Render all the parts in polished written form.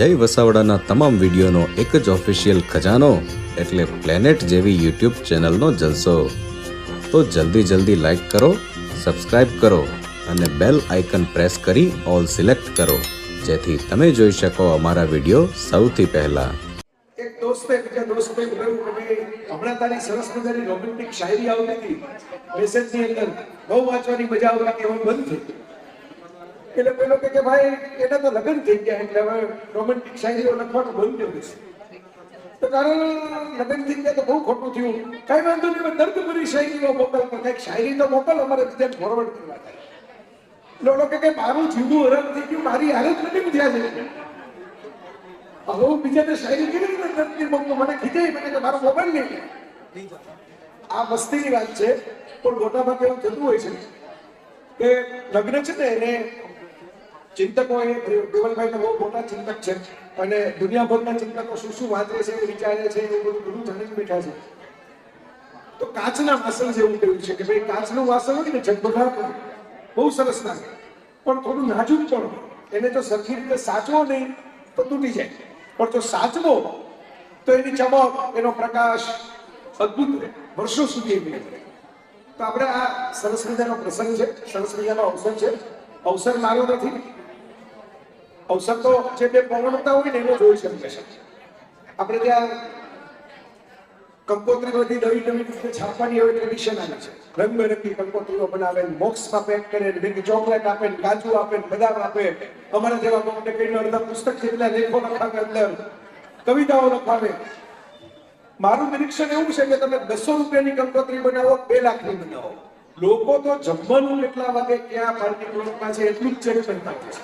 જય વસાવડાના તમામ વિડીયોનો એક જ ઓફિશિયલ ખજાનો એટલે પ્લેનેટ જેવી યુટ્યુબ ચેનલનો જલસો. તો જલ્દી લાઈક કરો, સબસ્ક્રાઇબ કરો અને બેલ આઇકન પ્રેસ કરી ઓલ સિલેક્ટ કરો, જેથી તમે જોઈ શકો અમારા વિડીયો સૌથી પહેલા. એક દોસ્તે બીજા દોસ્તે કહ્યું કે ભાઈ હમણાં તારી સરસ મજાની રોમેન્ટિક શાયરી આવતી હતી મેસેજની અંદર, બહુ વાંચવાની મજા આવતી, હવે બંધ થઈ ગઈ. એટલે પેલો કે ભાઈ એના તો લગ્ન થઈ ગયા એટલે હવે રોમેન્ટિક શાયરીઓ લખવાનું બંધ થઈ ગયું. તો કારણ લગ્ન થઈ ગયા તો બહુ ખોટું થયું. કઈ વાંધો નહીં, દર્દ ભરી શાયરીઓ મોકલ, પણ કઈક શાયરી તો મોકલ, અમારે બીજાને ફોરવર્ડ કરવા થાય. લોકો કે મારું જીવવું હરામ થઈ ગયું, મારી હાલત નથી થયા છે. હવે હું બીજાને શાયરી કેવી રીતે કરતી મોકલું? મને ખીજાય, મને કે મારો મોબાઈલ નહીં. આ મસ્તીની વાત છે, પણ મોટા ભાગે એવું થતું હોય છે કે લગ્ન છે ને એને ચિંતકો, એ દેવલભાઈ બહુ મોટા ચિંતક છે અને દુનિયાભરના ચિંતકો શું વાંચે છે, વિચારે છે, એ બધું જાણીને બેઠા છે. તો કાચના વાસણ જેવું કહ્યું છે કે ભાઈ કાચનું વાસણ હોય ને ઝગમગાટ હોય, બહુ સરસ લાગે, પણ થોડું નાજુક પણ હોય. એને જો સરખી રીતે સાચવો નહીં તો તૂટી જાય, પણ જો સાચવો તો એની ચમક, એનો પ્રકાશ અદ્ભુત રહે, વર્ષો સુધી એવી રહે. તો આપણે આ સરસ મજાનો પ્રસંગ છે, સરસ મજાનો અવસર છે. અવસર મારો નથી, અવસર તો જે બે પૌર્ણતા હોય ને એને જોઈ શકે છે. આપણે ત્યાં કંકોત્રી બધી નવી રીતે છાપવાની હવે ટ્રેડિશન આવી છે. રંગબેરંગી કંકોત્રીઓ બનાવે, બોક્સમાં પેક કરે, ભેગી ચોકલેટ આપે, કાજુ આપે, બદામ આપે. અમારા જેવા કોઈને કઈને અડધા પુસ્તક જેટલા લેખો લખાવે, અંદર કવિતાઓ લખાવે. મારું નિરીક્ષણ એવું છે કે તમે 200 રૂપિયાની કંકોત્રી બનાવો, 2 લાખની બનાવો, લોકો તો જમવાનું કેટલા વાગે ક્યાં પાર્ટી પ્લોટમાં છે એટલું જ ચેક કરતા હોય છે.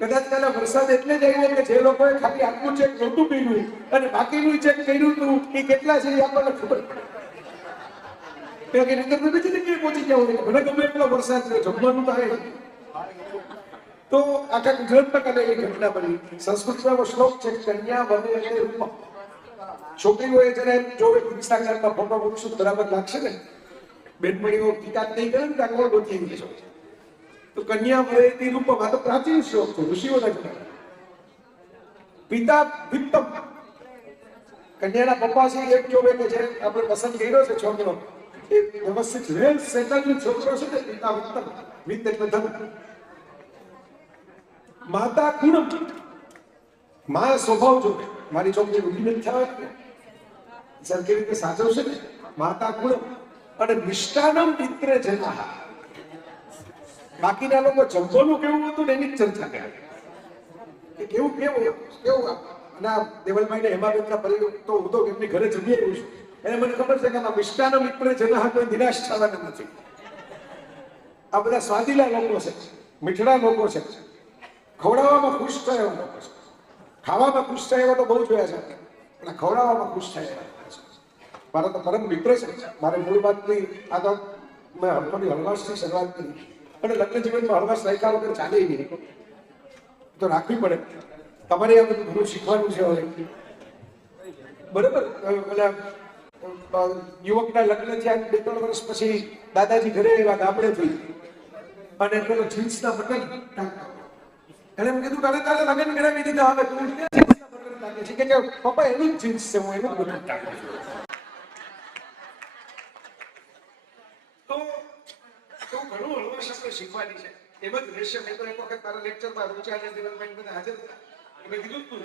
કદાચ કાલે વરસાદ એટલે જ આવ્યો કે જે લોકોએ ખાલી આટલું ચેક નહોતું કર્યું અને બાકીનું ચેક કર્યું હતું એ કેટલા છે એ આપણને ખબર પડે. કે નગર બીજી જગ્યાએ પહોંચી ગયા હોય, ભલે ગમે એટલો વરસાદ છે, જમવાનું તો આવે. તો આખા ગુજરાતમાં કાલે એ ઘટના બની. સંસ્કૃતમાં શ્લોક છે, કન્યા વને એટલે રૂપા. છોકરીઓએ જયારે જોવે ઇન્સ્ટાગ્રામમાં ફોટો મૂકશું બરાબર લાગશે ને, બેનપણીઓ ટીકા નહીં કરે ને ત્યાં કોણ ગોતી ગઈ છે. તો કન્યા વરેતી રૂપમ, આ તો પ્રાચીન શ્લોક છે, ઋષિઓના જમાના. પિતા વિત્તમ, કન્યાના પપ્પા છે એક જોવે કે જે આપણે પસંદ કર્યો છે છોકરો એ વ્યવસ્થિત વેલ સેટલ છોકરો છે ને, પિતા વિત્તમ, વિત્ત એટલે ધન. માતા ગુણમ, માં સ્વભાવ જોવે, મારી છોકરી રૂઢી નથી થવા સરખી રીતે સાચવશે ને. માતા ગુણમ અને મિષ્ટાનમ મિત્રે જનઃ. બાકીના લોકો જમવાનું કેવું હતું ને એની જ ચર્ચા કરે કે કેવું અને આ દેવલભાઈને હેમાબેનના પરિવાર તો હું તો એમની ઘરે જમી આવ્યું છું, એને મને ખબર છે કે મિષ્ટાનમ મિત્રે જનઃ કોઈ નિરાશ થવાના નથી. આ બધા સ્વાદીલા લોકો છે, મીઠડા લોકો છે, ખવડાવવામાં ખુશ થાય એવા લોકો છે. ખાવામાં ખુશ થાય એવા તો બહુ જોયા છે, પણ ખવડાવવામાં ખુશ થાય એવા લોકો છે. મારા તો પરમ મિત્ર છે. મારે મૂળ વાતની આ તો મેં થોડી હળવાશથી શરૂઆત કરી અને લગ્ન જીવનમાં હળવાશ રાખ્યા વગર ચાલે નહીં, તો રાખવી પડે. તમારે આ બધું ઘણું શીખવાનું છે હવે, બરોબર? પેલા યુવકના લગ્ન થયા 2-3 વર્ષ પછી દાદાજી ઘરે આવ્યા ગામડેથી અને પેલો જીન્સના બટન ટાંકા. એને એમ કીધું તારે લગ્ન કરાવી દીધા, હવે તું જીન્સના બટન ટાંકે છે કે પપ્પા એનું જ જીન્સ છે, હું એનું જ બટન ટાંકું છું. તો ઘણું હળવાશ આપણે શીખવાની છે. એમ જ રહેશે. મેં તો એક વખત તારા લેક્ચરમાં રૂચાને દેવલભાઈ બધા હાજર હતા, મેં કીધું તું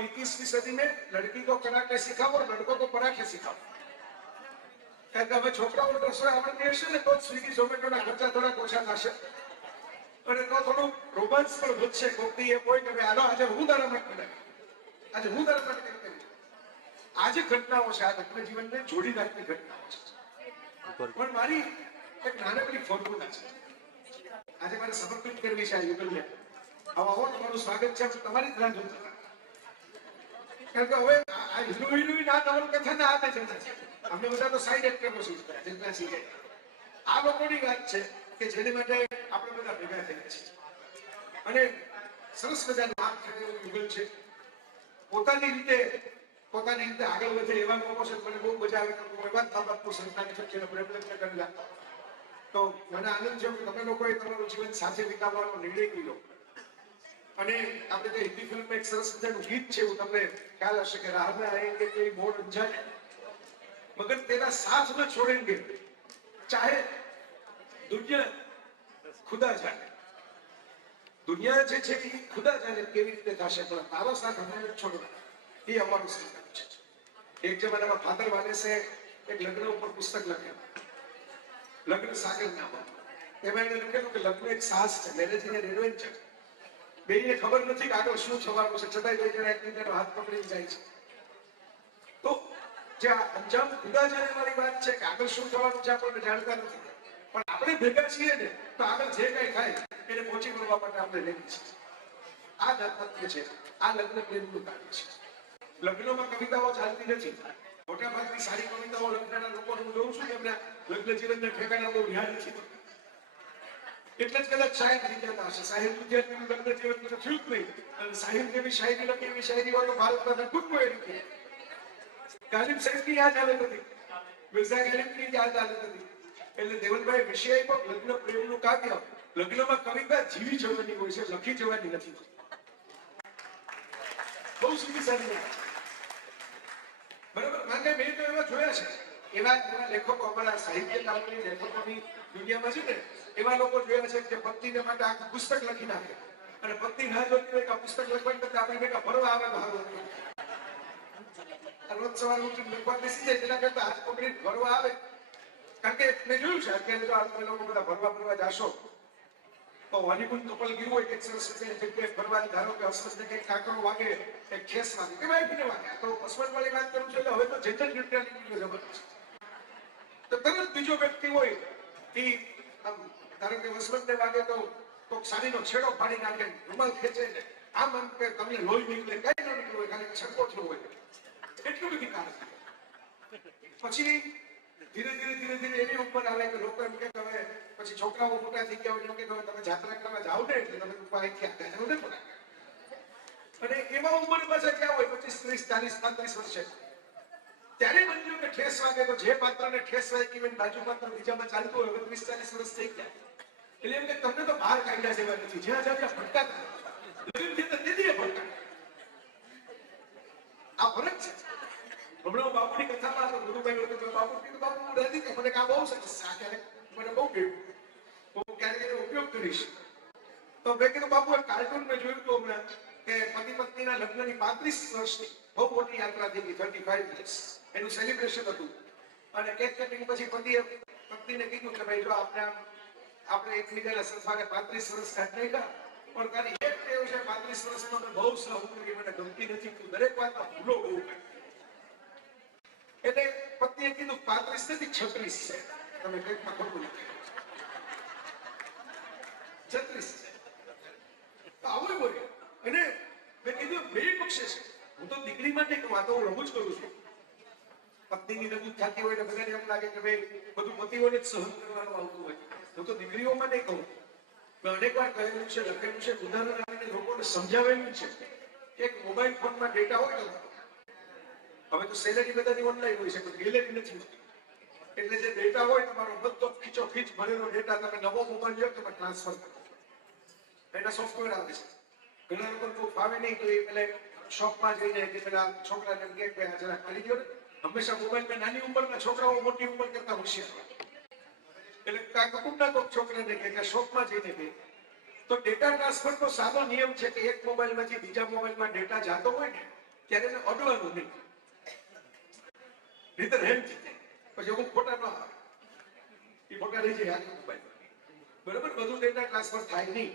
21वीं सदी में लड़की को कराटे सिखाओ, लड़को को पराठे सिखाओ. કારણ કે હવે છોકરાઓ રસોઈ આવડતી હશે ને તો જ સ્વિગી ઝોમેટોના ખર્ચા થોડા ઓછા થશે અને તો થોડું રોમાન્સ પણ વધશે. કોકની એ કોઈ કે હાલો આજે હું તારા માટે બનાવી, આજે હું તારા માટે કરી. આ જે ઘટનાઓ છે, આ લગ્ન જીવનને જોડી રાખતી ઘટનાઓ છે. પણ મારી એક નાનકડી ફોર્મ્યુલા છે, આજે મારે સમર્પિત કરવી છે આ યુગલને. આવો તમારું સ્વાગત છે, તમારી જ રાહ જોતા. કારણ કે હવે આ હિન્દુ ના નવલકથા ના આપે છે, અમને બધા તો સાઈડ એક્ટરો છીએ. આ લોકોની વાત છે કે જેની માટે આપણે બધા ભેગા થયા છીએ અને સરસ મજાનું નામ થયેલું યુગલ છે. પોતાની રીતે આગળ વધે એવા લોકો છે. મને બહુ મજા આવે એવા બાબતનું સંસ્થાની શક્તિનો પ્રયત્ન કરેલા. તો મને આનંદ છે કે તમે લોકોએ તમારું જીવન સાથે વિતાવવાનો નિર્ણય કર્યો અને આપણે જે હિન્દી ફિલ્મમાં એક સરસ મજાનું ગીત છે, એવું તમને ખ્યાલ હશે કે રાહ में आएंगे कोई मोड़ अनजाने मगर तेरा साथ न छोड़ेंगे चाहे दुनिया खुदा जाने. દુનિયા જે છે એ ખુદા જાણે કેવી રીતે થશે, પણ તારો સાથ અમે છોડવા એ અમારું સંકલ્પ છે. એક જમાનામાં ફાધર વાલેસે એક લગ્ન ઉપર પુસ્તક લખ્યું, લગ્ન સાગર નામ. એમાં એને લખેલું કે લગ્ન એક સાહસ છે, મેરેજ ઇઝ એન એડવેન્ચર. બેયને ખબર નથી કે આગળ શું થવાનું છે, છતાંય બે જણા એકબીજાનો હાથ પકડીને જાય છે. તો જે આ અંજામ ખુદા જાણે વાળી વાત છે કે આગળ શું થવાનું છે આપણને જાણતા નથી, પણ આપણે ભેગા છીએ ને તો આગળ જે કઈ થાય એને પહોંચી વળવા માટે આપણે રેડી છીએ. આ દાતવ્ય છે, આ લગ્ન પ્રેમનું કાર્ય છે. લગ્નમાં કવિતાઓ ચાલતી નથી. મોટા ભાગની સારી કવિતાઓ લગ્નના લોકોને હું જોઉં છું કે એમના લગ્ન જીવનના ઠેકાણા બહુ યાદ નથી. એટલે જ કદાચ શાયર થઈ જતા હશે. સાહિર વિદ્યાર્થીનું લગ્ન જીવન તો થયું જ નહીં. અને સાહિર જેવી શાયરી લખી એવી શાયરી વાળો ભારતમાં ખૂબ કોઈ નથી. ગાલિબ સાહેબની યાદ ચાલત હતી, મિર્ઝા ગાલિબની યાદ ચાલત હતી. એટલે દેવનભાઈ વિષય આપ્યો લગ્ન પ્રેમનું કાવ્ય. લગ્નમાં કવિતા જીવી જવાની હોય છે, લખી જવાની નથી. બહુ સીધી સારી બરાબર. કારણ કે મેં તો એવા જોયા છે, એવા લેખકો અમારા સાહિત્યકારોની લેખકોની દુનિયામાં છે ને, એવા લોકો જોયા છે કે પત્નીને માટે આખું પુસ્તક લખી નાખે અને પત્ની ના જોતી હોય કે પુસ્તક લખવાની કરતા આપણે ભેગા ફરવા આવે ભાગ રોજ સવારે ઉઠીને લખવા બેસી જાય, તેના કરતા હાથ પકડીને ફરવા આવે. કારણ કે મેં જોયું છે અત્યારે જો તમે લોકો બધા ફરવા જાશો તો હનીમૂન કપલ ગયું હોય એક સરસ જગ્યાએ ફરવાની, ધારો કે હસબન્ડને કંઈક કાંકરો વાગે, એક ખેસ વાગે કે વાઈફને વાગે, તો હસબન્ડ વાળી વાત કરું છું એટલે હવે તો જેન્ડર ન્યુટ્રાલિટીનો જમાનો છે. તો તરત બીજો વ્યક્તિ હોય એ ધારો કે હસબન્ડને વાગે તો કોઈક સાડીનો છેડો ફાડી નાખે, રૂમાલ ખેંચે ને આમ આમ કે તમને લોહી નીકળે, કઈ ન નીકળ્યું હોય, ખાલી છડકો થયો હોય, એટલું બધી કાર. પછી ધીરે ધીરે એની ઉપર આવે કે લોકો એમ કે હવે પછી છોકરાઓ મોટા થઈ ગયા હોય કે તમે જાત્રા કરવા જાઓ ને એટલે તમે અહીંથી આગળ જાઓ ને. અને એવા ઉંમર પાછા ક્યાં હોય 25, 30, 40, 35 વર્ષે, ત્યારે બન્યું કે ઠેસ વાગે તો જે પાત્રને ઠેસ વાગી હોય બાજુ પાત્ર બીજામાં ચાલતું હોય, હવે 30, 40 વર્ષ થઈ ગયા એટલે એમ કે તમને તો બહાર કાઢ્યા જેવા નથી, જ્યાં જ્યાં ભટકાતા લગ્ન થતા તેથી ભટકા. આ ફરક છે. હમણાં બાપુની કથામાં ગુરુભાઈ બાપુ કીધું, બાપુ હું રાજી કે મને કામ બહુ સરસ છે, આ ક્યારેક મને બહુ ગયું, હું ક્યારેક એનો ઉપયોગ કરીશ. તો મેં કીધું બાપુ એક કાર્ટૂન મેં જોયું હતું હમણાં કે પતિ પત્નીના લગ્નની 35 વર્ષની બહુ મોટી યાત્રા થઈ ગઈ, 35 years એનું સેલિબ્રેશન હતું. અને કેક કટિંગ પછી પતિએ પત્નીને કીધું કે ભાઈ જો આપણે એકબીજાના સંસારે 35 વર્ષ કાઢી નાખ્યા, પણ તારી એક ટેવ છે 35 વર્ષમાં મેં બહુ સહન કરી, મને ગમતી નથી, તું દરેક વાતમાં ભૂલો બહુ કરી. એટલે પત્નીએ કીધું 35 નથી 36 છે, તમે કંઈક ખોટું લખ્યું 36 છે. આવું બોલ્યો. અને મેં કીધું બે પક્ષે છે, હું તો દીકરી માટે વાતો હું રમૂજ કરું છું. પત્નીની નબૂદ થતી હોય તો બધાને એમ લાગે કે ભાઈ બધું પતિઓને જ સહન કરવાનું આવતું હોય. હું તો દીકરીઓ માટે કહું, મેં અનેક વાર કહેલું છે, લખેલું છે, ઉદાહરણ આપીને લોકોને સમજાવેલું છે કે એક મોબાઈલ ફોનમાં ડેટા હોય ને, હવે તો સેલેરી બધાની ઓનલાઈન હોય છે, પણ ગેલેરી નથી. એટલે જે ડેટા હોય તમારો બધો ખીચો ખીચ ભરેલો ડેટા તમે નવો મોબાઈલ લ્યો તમે ટ્રાન્સફર કરો, એના સોફ્ટવેર આવે છે. ઘણા લોકો બહુ ફાવે નહીં તો એ પેલા શોપમાં જઈને કે પેલા છોકરાને કે જરા કરી દો ને. હંમેશા મોબાઈલમાં નાની ઉંમરના છોકરાઓ મોટી ઉંમર કરતા હોશિયાર, એટલે કુટુંબના કોઈક છોકરાને કે શોપમાં જઈને કે તો ડેટા ટ્રાન્સફરનો સાદો નિયમ છે કે એક મોબાઈલમાંથી બીજા મોબાઈલમાં ડેટા જાતો હોય ને ત્યારે એને અડવાનું નહીં, નહીતર હેંગ થઈ જાય, પછી અમુક ફોટા ન આવે, એ ફોટા રહી જાય આખી મોબાઈલમાં. બરાબર, બધું ડેટા ટ્રાન્સફર થાય નહીં.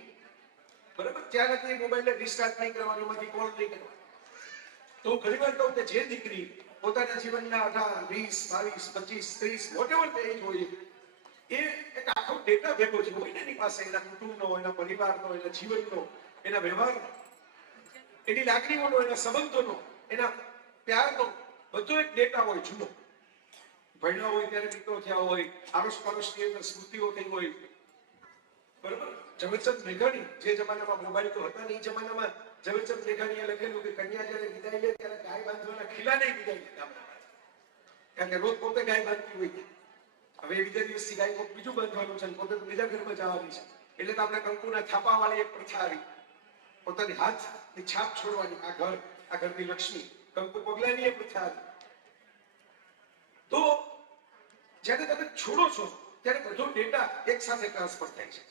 બરાબર, ત્યારે તે મોબાઈલને રિસ્ટાર્ટ નહીં કરવાનું, માંથી કોલ નહીં કરવાનું. તો હું ઘણી વાર કહું કે જે દીકરી પોતાના જીવનના 18, 20, 22, 25, 30 વોટેવર એજ હોય એ એક આખો ડેટા ભેગો છે હોય ને એની પાસે, એના કુટુંબનો, એના પરિવારનો, એના જીવનનો, એના વ્યવહારનો, એની લાગણીઓનો, એના સંબંધોનો, એના પ્યારનો બધો એક ડેટા હોય જૂનો. ભણ્યા હોય ત્યારે મિત્રો થયા હોય, આડોશ પાડોશની અંદર સ્મૃતિઓ થઈ હોય. બરોબર, ઝવેરચંદ મેઘાણી જે જમાનામાં મોબાઈલ તો હતા ને એ જમાનામાં ઝવેરચંદ મેઘાણીએ લખેલું કે કન્યા જયારે વિદાય લે ત્યારે ગાય બાંધવાના ખીલા નહીં વિદાય લેતા, કારણ કે રોજ પોતે ગાય બાંધતી હોય. હવે બીજા દિવસથી ગાય કોક બીજું બાંધવાનું છે, પોતે તો બીજા ઘરમાં જવાની છે, એટલે તો આપણે કંકુના થાપા વાળી એક પ્રથા આવી. પોતાની હાથની છાપ છોડવાની, આ ઘરની લક્ષ્મી, કંકુ પગલાની એ પ્રથા હતી. તો જ્યારે તમે છોડો છો ત્યારે બધો ડેટા એક સાથે ટ્રાન્સફર થાય છે.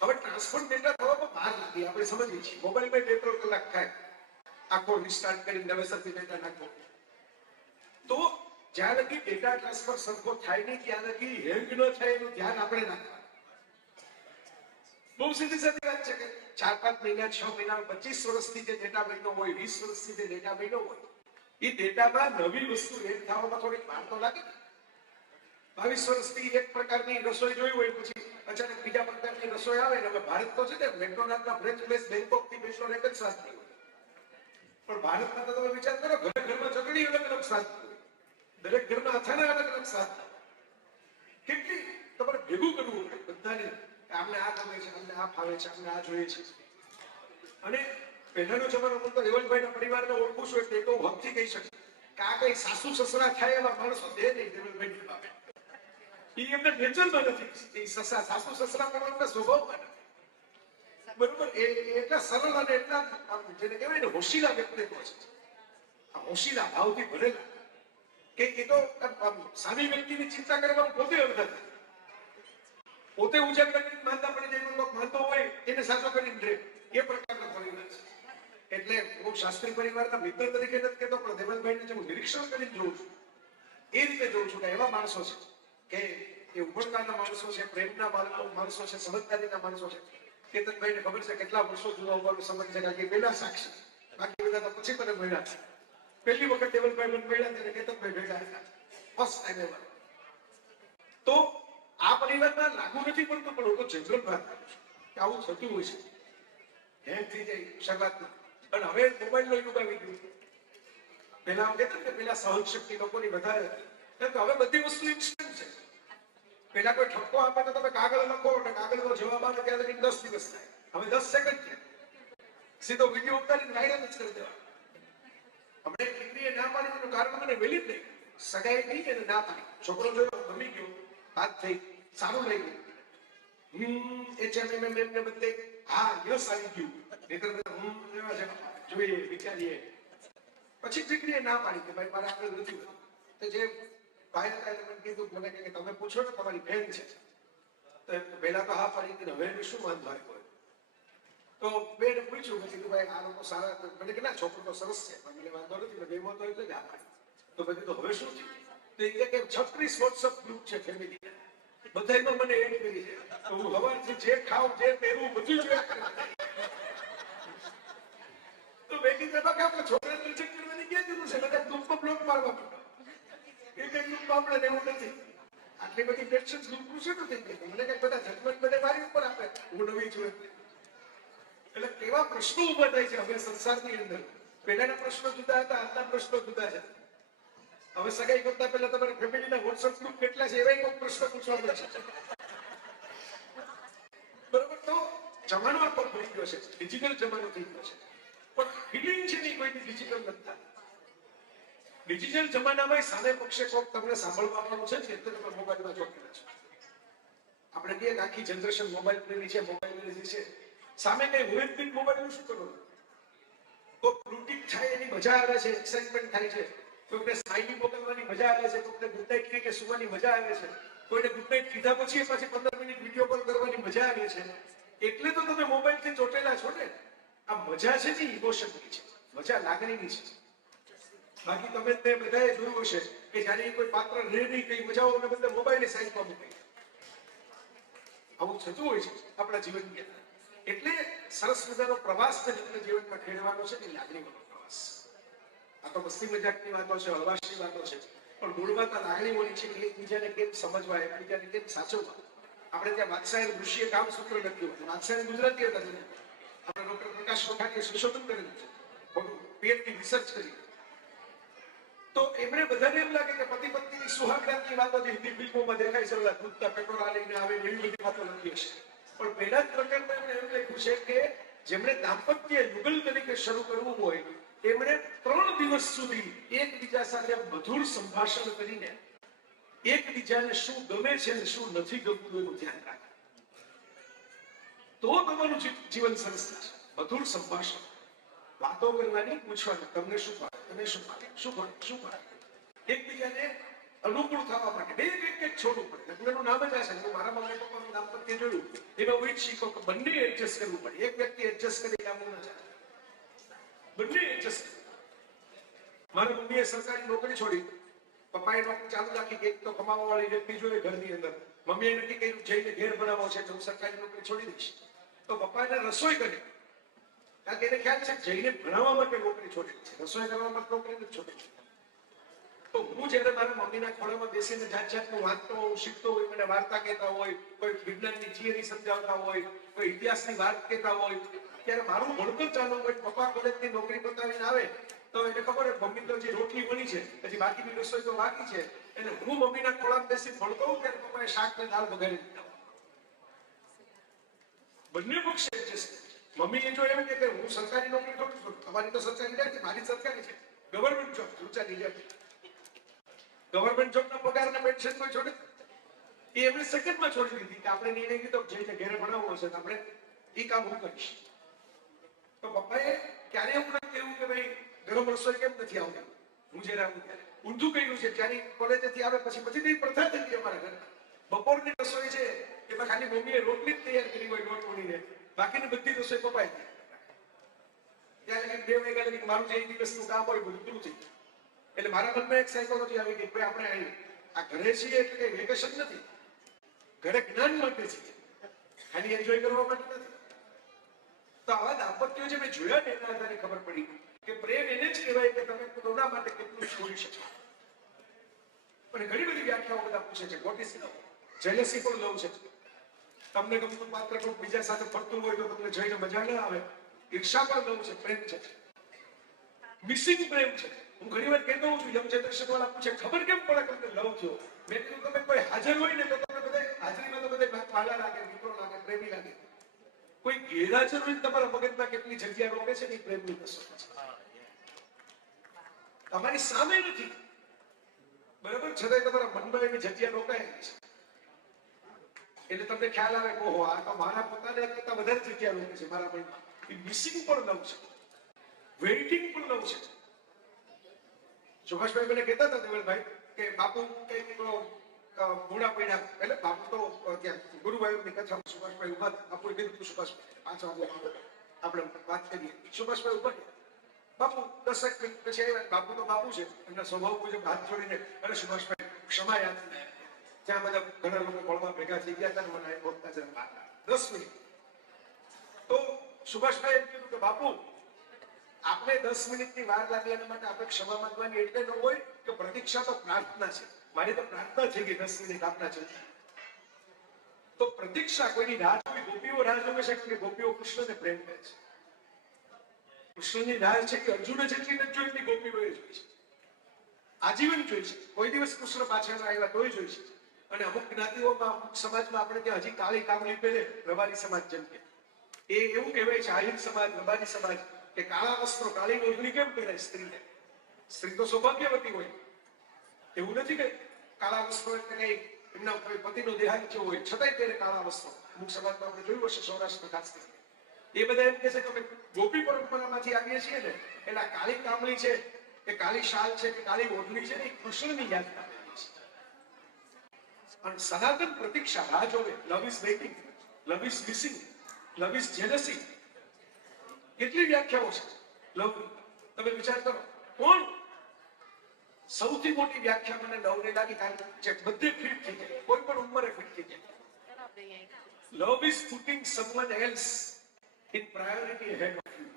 હવે ટ્રાન્સફર ડેટા થવામાં વાર લાગે, આપણે સમજીએ છીએ. મોબાઈલમાં 2-3 કલાક થાય, આખો રિસ્ટાર્ટ કરીને નવેસરથી ડેટા નાખો. તો જ્યાં લગી ડેટા ટ્રાન્સફર સરખો થાય નહીં ત્યાં લગી હેંગ ન થાય એનું ધ્યાન આપણે રાખવાનું. બહુ સીધી સાદી વાત છે કે 4-5 મહિના, 6 મહિના, 25 વર્ષથી જે ડેટા બન્યો હોય, 20 વર્ષથી જે ડેટા બન્યો હોય, એ ડેટામાં નવી વસ્તુ એડ થવામાં થોડીક વાર તો લાગે. 22 વર્ષથી એક પ્રકારની રસોઈ જોઈ હોય, પછી અચાનક બીજા પ્રકારની રસોઈ આવે ને. હવે ભારત તો છે ને મેકડોનાલ્ડના ફ્રેન્ચ પ્રેસ બેંકોક થી બેંગ્લોર એક જ સ્વાદ નહીં હોય, પણ ભારતમાં તો તમે વિચાર કરો, ઘરમાં ચટણી અલગ અલગ સ્વાદ હોય, દરેક ઘરમાં અથાણા અલગ અલગ સ્વાદ. કેટલી તમારે ભેગું કરવું પડે બધાને. આમને આ ગમે છે, અમને આ ફાવે છે, અમને આ જોઈએ છે. અને પહેલાનો જમાનો હું તો દેવલભાઈના પરિવારને ઓળખું છું એટલે તો હકથી કહી શકું કે આ કઈ સાસુ સસરા થાય એવા માણસો દે નહીં દેવલભાઈની બાબે. એ એમને નેચરમાં નથી, એ સાસુ સસરા પણ એમના સ્વભાવમાં નથી. બરોબર? એ એટલા સરળ અને એટલા જેને કહેવાય ને હોશિયાર વ્યક્તિત્વ છે. આ હોશિયાર ભાવથી ભરેલા કે એ તો સામી વ્યક્તિની ચિંતા કરવામાં પોતે અડધા થાય. પોતે ઉજાગર કરીને માનતા પડી જાય, કોઈ માનતો હોય એને સાચો કરીને રહે, એ પ્રકારના પરિવાર છે. એટલે હું શાસ્ત્રી પરિવારના મિત્ર તરીકે નથી કહેતો, પણ દેવલભાઈને જે હું નિરીક્ષણ કરીને જોઉં છું એ રીતે જોઉં છું કે એવા માણસો છે કે એ ઉમળકાના માણસો છે, પ્રેમના માણસો છે, સમજદારીના માણસો છે. કેતનભાઈને ખબર છે કેટલા વર્ષો જૂના ઉંમરનો સંબંધ છે, કારણ કે પેલા સાક્ષી, બાકી બધા તો પછી મને મળ્યા છે. પહેલી વખત દેવલભાઈ મને મળ્યા ત્યારે કેતનભાઈ ભેગા હતા, ફર્સ્ટ ટાઈમ એવર. તો આ પરિવારમાં લાગુ નથી પડતું, પણ હું તો જનરલ વાત કરું છું કે આવું થતું હોય છે. હેંગ થઈ જાય શરૂઆતમાં, અને હવે મોબાઈલનો યુગ આવી ગયો. પહેલા આમ કહેતા કે પહેલા સહન શક્તિ લોકોની વધારે હતી, હવે બધી વસ્તુ ઇન્સ્ટન્ટ છે. પહેલા કોઈ ઠપકો આપે તો તમે કાગળ લખો અને કાગળનો જવાબ આવે ત્યાં લગી 10 દિવસ થાય, હવે 10 સેકન્ડ છે, સીધો વિડીયો ઉતારીને વાયરલ જ કરી દેવા. આપણે દીકરીએ ના પાડી તેનું કારણ મને વેલી જ નહીં, સગાઈ નહીં એને ના પાડી. છોકરો જોયો, ગમી ગયો, વાત થઈ, સારું લાગ્યું, HMM ને બદલે હા યસ આવી ગયું, નહીતર જોઈએ વિચારીએ. પછી દીકરીએ ના પાડી કે ભાઈ મારે આગળ નથી વધવું. તો જે ભાઈ હતા મને કીધું, મને કે તમે પૂછો ને તમારી બેન છે, તો પહેલા તો હા પાડી દીધી, હવે એને શું વાંધો આવ્યો? તો બેને પૂછ્યું, મેં કીધું ભાઈ આ લોકો સારા, મને કે ના છોકરો તો સરસ છે, મને વાંધો નથી, મેં બેમો તો એટલે જ હા પાડી. તો મેં કીધું હવે શું થયું? તો એ કે 36 વોટ્સઅપ ગ્રુપ છે ફેમિલી, બધામાં મને એડ કરી છે, તો હું હવારથી જે ખાઉં જે પહેરવું બધું જ તો મેં કીધું કે આપણે છોકરાને રિજેક્ટ કરવાની ક્યાં જરૂર છે? બધા ગ્રુપમાં બ્લોક મારવા પડે, એક ગ્રુપમાં આપણે રહેવું નથી. આટલી બધી પેશન્સ ગ્રુપનું શું નથી કહેતું, મને કઈ બધા જજમેન્ટ બધે મારી ઉપર આપે, હું નવી છું એટલે કેવા પ્રશ્નો ઉભા થાય છે હવે સંસારની અંદર. પહેલાના પ્રશ્નો જુદા હતા, આજના પ્રશ્નો જુદા છે. હવે સગાઈ કરતા પહેલા તમારા ફેમિલીના વોટ્સએપ ગ્રુપ કેટલા છે એવા કોઈ પ્રશ્ન પૂછવા પડશે. બરોબર? તો જમાનો આ પર થઈ ગયો છે, ડિજિટલ જમાનો થઈ ગયો છે, પણ ફિલિંગ છે ને કોઈની ડિજિટલ નથી. ડિજિટલ જમાનામાં સામે પક્ષે કોક તમને સાંભળવા આવવાનું છે ને એટલે તમે મોબાઈલમાં ચોંટેલા છો. આપણે કહીએ કે આખી જનરેશન મોબાઈલ પ્રેમી છે, મોબાઈલ પ્રેમી છે. સામે કઈ હોય જ નહીં, મોબાઈલનું શું કરવું? તો પ્લુટિક થાય એની મજા આવે છે, એક્સાઇટમેન્ટ થાય છે. કોઈને સ્માઇલી મોકલવાની મજા આવે છે, કોઈને ગુડ નાઇટ કહી કે સુવાની મજા આવે છે, કોઈને ગુડ નાઇટ કીધા પછી પાછી 15 મિનિટ વિડીયો કોલ કરવાની મજા આવે છે. એટલે તો તમે મોબાઈલથી ચોટેલા છો ને. આ મજા છે ને ઇમોશનની છે, મજા લાગણીની છે. બાકી તમે તે બધાએ જોયું હશે કે જ્યારે કોઈ પાત્ર રહે નહીં, કઈ મજાઓને બદલે મોબાઈલની સાઈડમાં મૂકી. આવું થતું હોય છે આપણા જીવનની અંદર. એટલે સરસ મજાનો પ્રવાસ આપણે જીવનમાં ખેડવાનો છે ને લાગણીનો પ્રવાસ. આ તો મસ્તી મજાકની વાતો છે, હળવાશની વાતો છે, પણ મૂળમાં તો લાગણીઓની છે કે એકબીજાને કેમ સમજવા, એકબીજાને કેમ સાચવવા. આપણે ત્યાં વાત્સાયન ઋષિએ કામસૂત્ર લખ્યું હતું, વાત્સાયન ગુજરાતી હતા. આપણે ડોક્ટર પ્રકાશ વખાણીએ સંશોધન કરેલું છે, PhD રિસર્ચ કરી. તો એમણે બધાને એમ લાગે કે પતિ પત્નીની સુહાગરાતની વાતો જે હિન્દી ફિલ્મોમાં દેખાય છે, બધા દૂધતા પેટોરા લઈને આવે એવી બધી વાતો લખી હશે. પણ પહેલા જ પ્રકારમાં એમણે એમ લખ્યું છે કે જેમણે દાંપત્ય યુગલ તરીકે શરૂ કરવું હોય એમણે 3 દિવસ સુધી એકબીજા સાથે મધુર સંભાષણ કરીને એકબીજાને શું ગમે છે અને શું નથી ગમતું એનું ધ્યાન રાખે, તો તમારું જીવન સરસ થશે. મધુર સંભાષણ, વાતો કરવાની, પૂછવાની તમને શું ભાવે, તમે શું ભાવે, શું ભાવે, શું ભાવે, એકબીજાને અનુકૂળ થવા માટે એક છોડવું પડે. એનું નામ જ આ છે. હું મારા મમ્મી પપ્પાનું દાંપત્ય જોયું, એમાં હું જ શીખો કે બંને એડજસ્ટ કરવું પડે. એક વ્યક્તિ એડજસ્ટ કરી કામ ન ચાલે, બંને એડજસ્ટ. મારા મમ્મીએ સરકારી નોકરી છોડી, પપ્પાએ નોકરી ચાલુ રાખી. એક તો કમાવા વાળી વ્યક્તિ જોઈએ ઘરની અંદર. મમ્મીએ નક્કી કર્યું જઈને ઘેર બનાવો છે તો હું સરકારી નોકરી છોડી દઈશ. તો પપ્પાએ રસોઈ કરી, કારણ કે એને ખ્યાલ છે જઈને ભણાવવા માટે નોકરી છોડી છે, રસોઈ કરવા માટે નોકરી નથી છોડી. તો હું જયારે મારા મમ્મીના ખોળામાં બેસીને જાત જાતનું વાંચતો હોઉં, શીખતો હોય, મને વાર્તા કહેતા હોય, કોઈ વિજ્ઞાનની થિયરી સમજાવતા હોય, કોઈ ઇતિહાસની વાત કહેતા હોય, ત્યારે મારું ભણતર ચાલુ હોય. પપ્પા કોલેજની નોકરી પતાવીને આવે તો એને ખબર હોય મમ્મી તો જે રોટલી બની છે, હજી બાકીની રસોઈ તો બાકી છે. એટલે હું મમ્મીના ખોળામાં બેસીને ભણતો હોઉં ત્યારે પપ્પાએ શાક ને દાળ વગાડી દીધા. બંને પક્ષે એડજસ્ટ. મમ્મી જો એમ કે હું સરકારી નોકરી કરું છું, તમારી તો સરકારી નથી, મારી સરકારી છે, ગવર્મેન્ટ જોબ, ઊંચાની જેમ. ગવર્મેન્ટ જોબના પગારના પેન્શન કોઈ છોડે, એ એમણે સેકન્ડમાં છોડી દીધી કે આપણે નિર્ણય લીધો જઈને ઘરે ભણાવવો હશે તો આપણે એ કામ હું કરીશ. તો પપ્પાએ ક્યારે એવું ના કહ્યું કે ભાઈ ગરમ રસોઈ કેમ નથી આવતી. હું જયારે આવું ત્યારે ઊંધું કહ્યું છે. જ્યારે કોલેજથી આવે પછી પ્રથા થઈ ગઈ અમારા ઘરે. બપોરની રસોઈ છે એમાં ખાલી મમ્મીએ રોટલી જ તૈયાર કરી હોય લોટ વણીને, બાકીની બધી રસોઈ પપ્પાએ ત્યાં લગી 2 વાગ્યા લગી મારું જે દિવસનું કામ હોય બધું પૂરું થઈ ગયું. એટલે મારા મનમાં એક સાયકોલોજી આવી ગઈ, ભાઈ આપણે આ ઘરે છીએ એટલે કઈ વેકેશન નથી, ઘરે જ્ઞાન માટે છીએ, ખાલી એન્જોય કરવા માટે નથી. તો આવા દાંપત્યો જે મેં જોયા ને એના આધારે ખબર પડી કે પ્રેમ એને જ કહેવાય કે તમે કોના માટે કેટલું છોડી શકો. પણ ઘણી બધી વ્યાખ્યાઓ બધા પૂછે છે. What is love? જેલસી પણ લવ છે. તમને ગમતું પાત્ર કોઈ બીજા સાથે ફરતું હોય તો તમને જોઈને મજા ના આવે. ઈર્ષા પણ લવ છે, પ્રેમ છે. મિસિંગ પ્રેમ છે. હું ઘણી વાર કહેતો હોઉં છું, યંગ જનરેશન વાળા પૂછે ખબર કેમ પડે કે તમને લવ થયો? મેં કીધું તમે કોઈ હાજર હોય ને તો તમને બધા હાજરીમાં તો બધા પાલા લાગે, મિત્રો લાગે, પ્રેમી લાગે. કોઈ ગેરહાજર હોય તમારા મગજમાં કેટલી જગ્યા રોકે છે ને પ્રેમની કસોટી છે. તમારી સામે નથી બરાબર, છતાંય તમારા મનમાં એની જગ્યા રોકાયેલી છે. એટલે તમને ખ્યાલ આવે કે ઓહો આ તો મારા પોતાને કરતા વધારે જગ્યા રોકે છે મારા મનમાં. એ મિસિંગ પણ લવ છે, વેઇટિંગ પણ લવ છે. સુભાષભાઈ મને કહેતા હતા દેવલભાઈ કે બાપુ કઈક મૂળા પડ્યા, એટલે બાપુ તો ત્યાં ગુરુવાયુરની કથામાં સુભાષભાઈ ઉભા હતા. બાપુએ કીધું સુભાષભાઈ 5 વાગે આપણે વાત કરીએ. સુભાષભાઈ ઉભા ગયા. બાપુ 10 મિનિટ પછી આવ્યા. બાપુ તો બાપુ છે, એમના સ્વભાવ મુજબ હાથ જોડીને અરે સુભાષભાઈ ક્ષમા યાદ ત્યાં બધા ઘણા લોકો મળવા ભેગા થઈ ગયા હતા. મને બોલતા જરા 10 મિનિટ. તો સુભાષભાઈ એમ કીધું કે બાપુ આપણે 10 મિનિટની વાર લાગે એના માટે આપણે ક્ષમા માંગવાની એટલે ન હોય કે પ્રતીક્ષા તો પ્રાર્થના છે. મારી તો પ્રાર્થના છે કે 10 મિનિટ આપના છે. તો પ્રતીક્ષા કોઈની રાહ જોવી, ગોપીઓ રાહ જોવે છે કે ગોપીઓ કૃષ્ણને પ્રેમ કરે છે. કૃષ્ણની રાહ છે કે અર્જુને જેટલી નથી જોઈ એટલી ગોપીઓએ જોઈ છે, આજીવન જોઈ છે. કોઈ દિવસ કૃષ્ણ પાછળ આવ્યા તોય જોઈ છે. અને અમુક જ્ઞાતિઓમાં અમુક સમાજમાં આપણે ત્યાં હજી કાળી કામળી પહેરે, રબારી સમાજ જેમ કે એ એવું કહેવાય છે, આહિર સમાજ, રબારી સમાજ, કે કાળા વસ્ત્રો કાળી ઓઢણી કેમ પહેરાય સ્ત્રીને? સ્ત્રી તો સૌભાગ્યવતી હોય. એવું નથી કે કાળા વસ્ત્રો એટલે કઈ એમના પતિનો દેહાંત થયો હોય છતાંય પહેરે કાળા વસ્ત્રો. અમુક સમાજમાં આપણે જોયું હશે, સૌરાષ્ટ્ર ખાસ કરીને એ બધા એમ કહે છે કે ગોપી પરંપરામાંથી આવીએ છીએ ને એટલે કાળી કામળી છે કે કાળી શાલ છે કે કાળી ઓઢણી છે ને એ કૃષ્ણની યાદ આપેલી છે. અને સનાતન પ્રતીક્ષા રાહ જોવે. Love is waiting, love is missing, love is jealousy. કેટલી વ્યાખ્યાઓ છે લવ. તમે વિચાર કરો કોણ સૌથી મોટી વ્યાખ્યા મને લવને લાગી જે બધે ફિટ થઈ જાય, કોઈ પણ ઉંમરે ફિટ થઈ જાય. Love is putting someone else in priority ahead of you.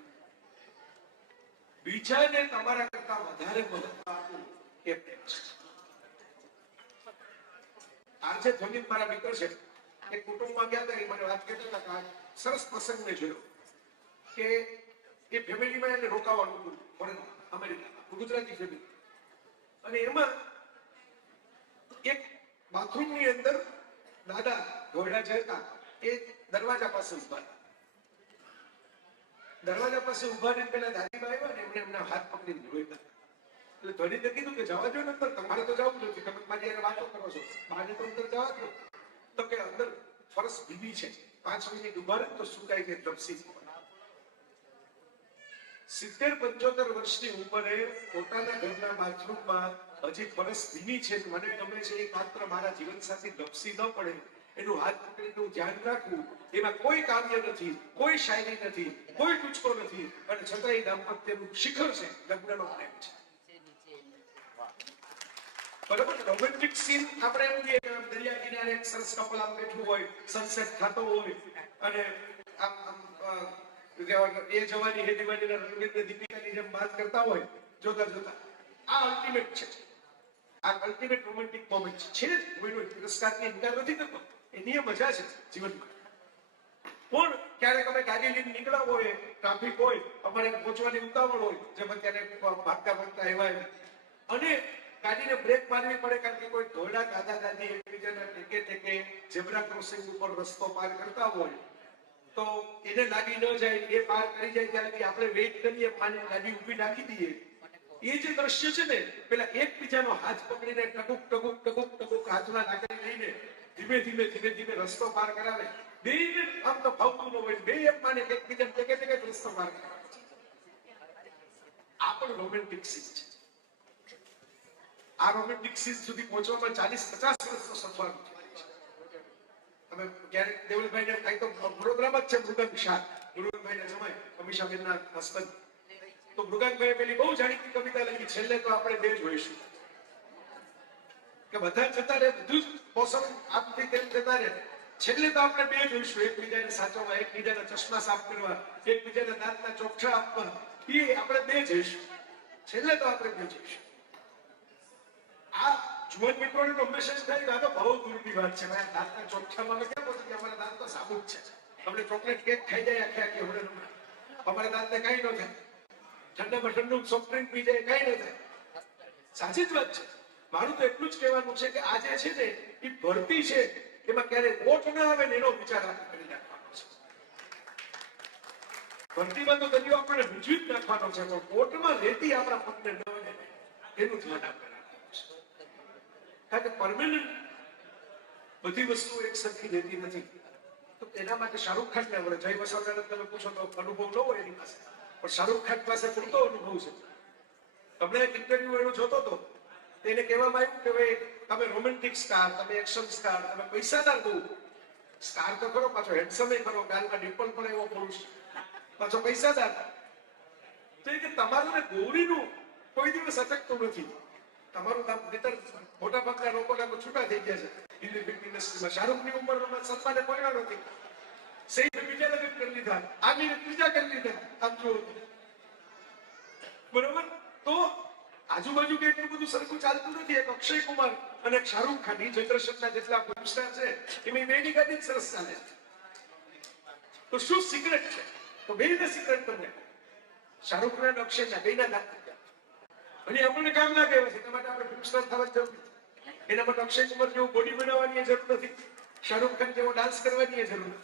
બીજાને તમારા કરતા વધારે મહત્વ આપવું એ પ્રેમ છે. આજે ધોની મારા મિત્ર છે, એક કુટુંબમાં ગયા હતા, એ મને વાત કરતા હતા કે સરસ પ્રસંગ મેં જોયો કે એ ફેમિલીમાં એને રોકાવાનું હતું ફોરેનમાં, અમેરિકામાં, ગુજરાતી ફેમિલી. અને એમાં એક બાથરૂમની અંદર દાદા ઘોડા જતા એ દરવાજા પાસે ઉભા હતા. દરવાજા પાસે ઉભા રહીને પેલા દાદીમાં આવ્યા ને એમને એમના હાથ પકડીને જોઈતા. એટલે ધોનીને કીધું કે જવા દો ને અંદર, તમારે તો જવું નથી, તમે મારી યાર વાતો કરો છો, બહારને તો અંદર જવા દો. તો કે અંદર ફરસ ભીની છે, 5 મિનિટ ઉભા રહે તો સુકાઈ જાય, લપસી. 70-75 વર્ષની ઉંમરે પોતાના ઘરના બાથરૂમમાં હજી પરસ ભીની છે, મને ગમે છે, એક માત્ર મારા જીવનસાથી લપસી ન પડે એનું હાથ પકડીને ધ્યાન રાખવું, એમાં કોઈ કાવ્ય નથી, કોઈ શાયરી નથી, કોઈ ટૂચકો નથી, અને છતાં એ દાંપત્યનું શિખર છે, લગ્નનો પ્રેમ છે. બરાબર. રોમેન્ટિક સીન આપણે એમ કહીએ કે દરિયા કિનારે એક સરસ કપલ આમ બેઠું હોય, સનસેટ થતો હોય, અને એ જવાની હે દિવાળીના રણવીર દીપિકાની જેમ વાત કરતા હોય, જોતા જોતા આ અલ્ટિમેટ છે. આ અલ્ટિમેટ રોમેન્ટિક મોમેન્ટ છે. કોઈનો પુરસ્કારની ઇનકાર નથી કરતો, એની મજા છે જીવનમાં. પણ ક્યારેક અમે ગાડી લઈને નીકળ્યા હોય, ટ્રાફિક હોય, અમારે પહોંચવાની ઉતાવળ હોય, જેમ અત્યારે ભાગતા ભાગતા એવા, અને ગાડીને બ્રેક મારવી પડે કારણ કે કોઈ ઘોડા દાદા દાદી એકબીજાના ટેકે ટેકે ઝેબ્રા ક્રોસિંગ ઉપર રસ્તો પાર કરતા હોય, તો એને લાગી ન જાય, એ પાર કરી જાય ત્યારે આપણે વેઇટ કરીએ, પાને ગાડી ઊભી નાખી દઈએ. એ જે દ્રશ્ય છે ને, પેલા એકબીજાનો હાથ પકડીને ટકુક ટકુક ટકુક ટકુક હાથમાં નાખી લઈને ધીમે ધીમે ધીમે ધીમે રસ્તો પાર કરાવે. બેને આમ તો ભાવતું ન હોય, બે એમ માને કે એકબીજાને ટેકે ટેકે રસ્તો પાર કરાવે. આ પણ રોમેન્ટિક સીન છે. આ રોમેન્ટિક સીન સુધી પહોંચવામાં 40-50 વર્ષનો સફર છે. તમે ક્યારેક દેવલભાઈને કાંઈ તો વડોદરામાં જ છે મૃગાંક શાહ, મૃગાંકભાઈને જમાય, અમીષાબેનના હસબન્ડ. તો મૃગાંકભાઈએ પેલી બહુ જાણીતી કવિતા લખી, છેલ્લે તો આપણે બે જ હોઈશું. કે બધા જતા રહે, બધું જ મોસમ આપથી તેમ જતા રહે, છેલ્લે તો આપણે બે જ હોઈશું. એકબીજાને સાચવવા, એકબીજાના ચશ્મા સાફ કરવા, એકબીજાના દાંતના ચોખ્ખા આપવા, એ આપણે બે જ હોઈશું. છેલ્લે તો આપણે બે જ હોઈશું. આ જુવાન મિત્રોને તો હંમેશા જ થાય કે આ તો બહુ દૂરની વાત છે. મારા દાંતના ચોખ્ખામાં અમે કેમ પહોંચી, અમારા દાંત તો સાબુ જ છે. અમને ચોકલેટ કેક ખાઈ જાય આખે આખી હમણાં અમારા દાંતને કઈ ન થાય. ઠંડામાં ઠંડુ સોફ્ટ ડ્રિંક પી જાય, કઈ ન થાય. સાચી જ વાત છે. મારું તો એટલું જ કહેવાનું છે કે આ જે છે ને એ ભરતી છે, એમાં ક્યારે ઓટ ના આવે ને એનો વિચાર આપણે કરી નાખવાનો છે. ભરતીમાં તો દરિયો આપણે ભીજવી જ નાખવાનો છે, પણ ઓટમાં રેતી આપણા પગને ન આવે એનું ધ્યાન આપણે રાખવાનું છે. કારણ કે પરમેનન્ટ બધી વસ્તુ એક સરખી રહેતી નથી. તો એના માટે શાહરૂખ ખાન ને આપણે જય વસાવડાને તમે પૂછો તો અનુભવ ન હોય એની પાસે, પણ શાહરૂખ ખાન પાસે પૂરતો અનુભવ છે. તમને એક ઇન્ટરવ્યુ એનો જોતો હતો, એને કહેવામાં આવ્યું કે ભાઈ તમે રોમેન્ટિક સ્ટાર, તમે એક્શન સ્ટાર, તમે પૈસાદાર બહુ સ્ટાર તો ખરો, પાછો હેન્ડસમ એ ખરો, ગાલમાં ડિમ્પલ પણ એવો પુરુષ, પાછો પૈસાદાર. તો કે તમારું ને ગૌરીનું કોઈ દિવસ અટકતું નથી. તમારું કામ ભીતર મોટા ભાગના લોકોના છૂટા થઈ ગયા છે હિન્દી ફિલ્મ ઇન્ડસ્ટ્રીમાં. શાહરૂખની ઉંમરમાં સલમાને કોઈ નથી, સૈફ બીજા લગ્ન કરી લીધા, આમિર ત્રીજા કરી લીધા. આમ જો બરોબર. તો આજુબાજુ કે એટલું બધું સરખું ચાલતું નથી. એક અક્ષય કુમાર અને એક શાહરૂખ ખાન, એ જનરેશનના જેટલા ફિલ્મ સ્ટાર છે, એમાં બેની ગાડી જ સરસ ચાલે. તો શું સિક્રેટ છે? તો બેને સિક્રેટ તમને શાહરૂખ ખાન અને અક્ષય ના બેના દાંત. અને આપણને કામ ના કહેવાય છે, એના માટે આપણે ફિલ્મ સ્ટાર થવા જરૂર નથી. એના માટે અક્ષય કુમાર જેવું બોડી બનાવવાની જરૂર નથી, શાહરૂખ ખાન જેવો ડાન્સ કરવાની જરૂર નથી.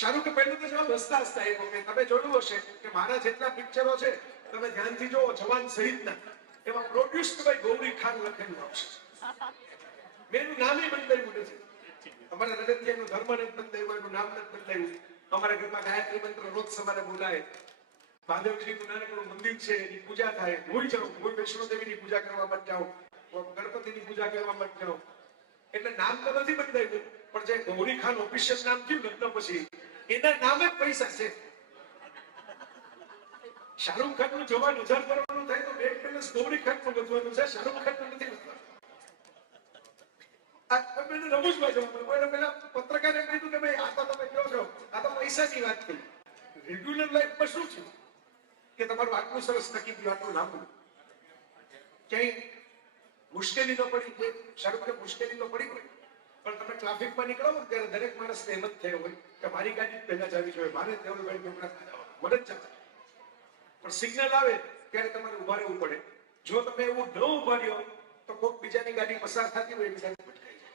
શાહરૂખ પહેલું તો જવાબ હસતા હસતા એ વખતે તમે જોયું હશે કે મારા જેટલા પિક્ચરો છે તમે ધ્યાનથી જોવો, જવાન સહિતના, એમાં પ્રોડ્યુસ્ડ બાય ગૌરી ખાન લખેલું આવશે. મેનું નામ બદલાયું નથી. અમારા રડતિયાનું ધર્મ નથી બદલાયું, એનું નામ નથી બદલાયું. અમારા ઘરમાં ગાયત્રી મંત્ર રોજ સવારે બોલાય, મહાદેવજીનું નાનકડું મંદિર છે, એની પૂજા થાય. ભૂલ જાઓ, ભૂલ વૈષ્ણો દેવીની પૂજા કરવા મત જાઓ, ગણપતિની પૂજા કરવા મત જાઓ. એટલે નામ તો નથી બદલાયું, પણ જે ગૌરી ખાન ઓફિશિયલ નામ થયું લગ્ન પછી, એના નામે જ પૈસા છે. શાહરૂખ ખાન નું જવાન 1000 કરવાનું થાય તો બેંક બેલેન્સ ગૌરી ખાન નું વધવાનું છે, શાહરૂખ ખાન નું નથી વધવાનું. આ તમે રમૂજમાં જવાનું. કોઈને પેલા પત્રકારે કહ્યું કે ભાઈ આ તો તમે કહો છો, આ તો પૈસાની વાત થઈ. રેગ્યુલર લાઈફમાં શું છે કે તમારું આટલું સરસ નક્કી થયું, આટલું લાંબુ, ક્યાંય મુશ્કેલી ન પડી. શાહરૂખને મુશ્કેલી ન પડી હોય, પણ તમે ટ્રાફિકમાં નીકળો ને ત્યારે દરેક માણસને એમ જ થયો હોય કે મારી ગાડી પહેલા જવી જોઈએ, મારે દેવલભાઈ મને જ જતા. પણ સિગ્નલ આવે ત્યારે તમારે ઉભા રહેવું પડે. જો તમે એવું ન ઉભા રહ્યો તો કોઈક બીજાની ગાડી પસાર થતી હોય એની સાથે ભટકાઈ જાય.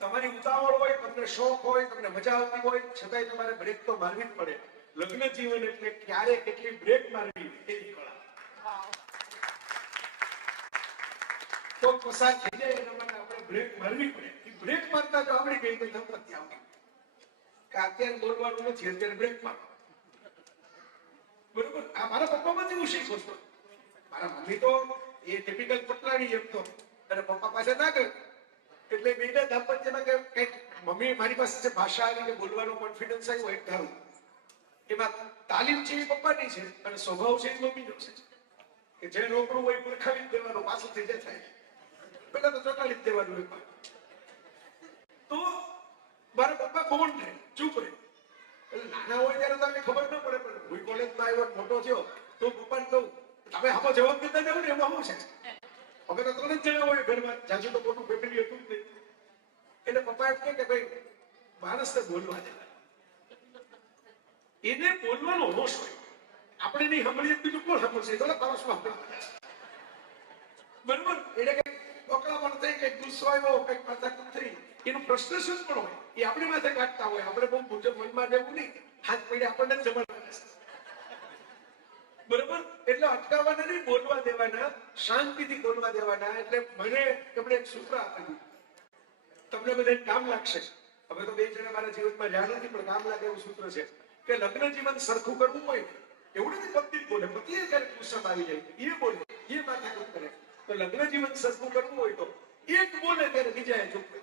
તમારી ઉતાવળ હોય, તમને શોખ હોય, તમને મજા આવતી હોય, છતાંય તમારે બ્રેક તો મારવી જ પડે. લગ્ન જીવન એટલે ક્યારે કેટલી બ્રેક મારવી એની કળા. તો પસાર થઈ જાય એના માટે આપણે બ્રેક મારવી પડે. બ્રેક મારતા જો આવડી ગઈ તો દંપતી આવડી કે અત્યારે બોલવાનું નથી, અત્યારે બ્રેક મારો. બરોબર. આ મારા પપ્પામાંથી હું શીખું છું. મારા મમ્મી તો એ ટિપિકલ પટલાણી એમ તો, અને પપ્પા પાસે ના ગયો એટલે બેના દાંપત્યમાં કંઈક મમ્મી મારી પાસે જે ભાષા આવી કે બોલવાનો કોન્ફિડન્સ આવ્યો એક ધારું, એમાં તાલીમ છે એ પપ્પાની છે અને સ્વભાવ છે એ મમ્મીનો છે. કે જે નોકરું હોય પરખાવી જ દેવાનો, પાછળથી જે થાય પેલા તો ચોટાડી જ દેવાનું હોય. તો મારા પપ્પા કોણ રહે, ચૂપ રહે. એટલે નાના હોય ત્યારે તો અમને ખબર ન પડે, પણ હું કોલેજમાં આવ્યો મોટો થયો તો પપ્પાને કહું તમે આમાં જવાબ દેતા જાવ ને એમાં શું છે. અમે તો 3 જ જણા હોય ઘરમાં, જાજુ તો મોટું ફેમિલી હતું જ નહીં. એટલે પપ્પા એમ કે ભાઈ માણસને બોલવા દે, એને બોલવાનો હોશ હોય. આપણે નહીં સાંભળીએ બીજું કોણ સાંભળશે? થોડા પાડોશમાં બરોબર. એટલે કે ઓકળામણ થઈ, કઈક ગુસ્સો આવ્યો, કઈક માથાકૂટ થઈ, એનું ફ્રસ્ટ્રેશન પણ હોય, એ આપણી માથે કાઢતા હોય. આપણે બહુ મુજબ મનમાં લેવું નહીં, હાથ પડી આપણને જ જમાડવાના. બરોબર. એટલે અટકાવવાના નહીં, બોલવા દેવાના, શાંતિથી બોલવા દેવાના. એટલે મને એમણે એક સૂત્ર આપેલું, તમને બધાને કામ લાગશે. હવે તો 2 જણા મારા જીવનમાં જાણ નથી, પણ કામ લાગે એવું સૂત્ર છે કે લગ્ન જીવન સરખું કરવું હોય એવું નથી પતિ બોલે, પતિએ ક્યારેક ગુસ્સામાં આવી જાય, એ બોલે, એ માથાકૂટ કરે. તો લગ્ન જીવન સરખું કરવું હોય તો એક બોલે ત્યારે બીજાએ ચૂપ રહે,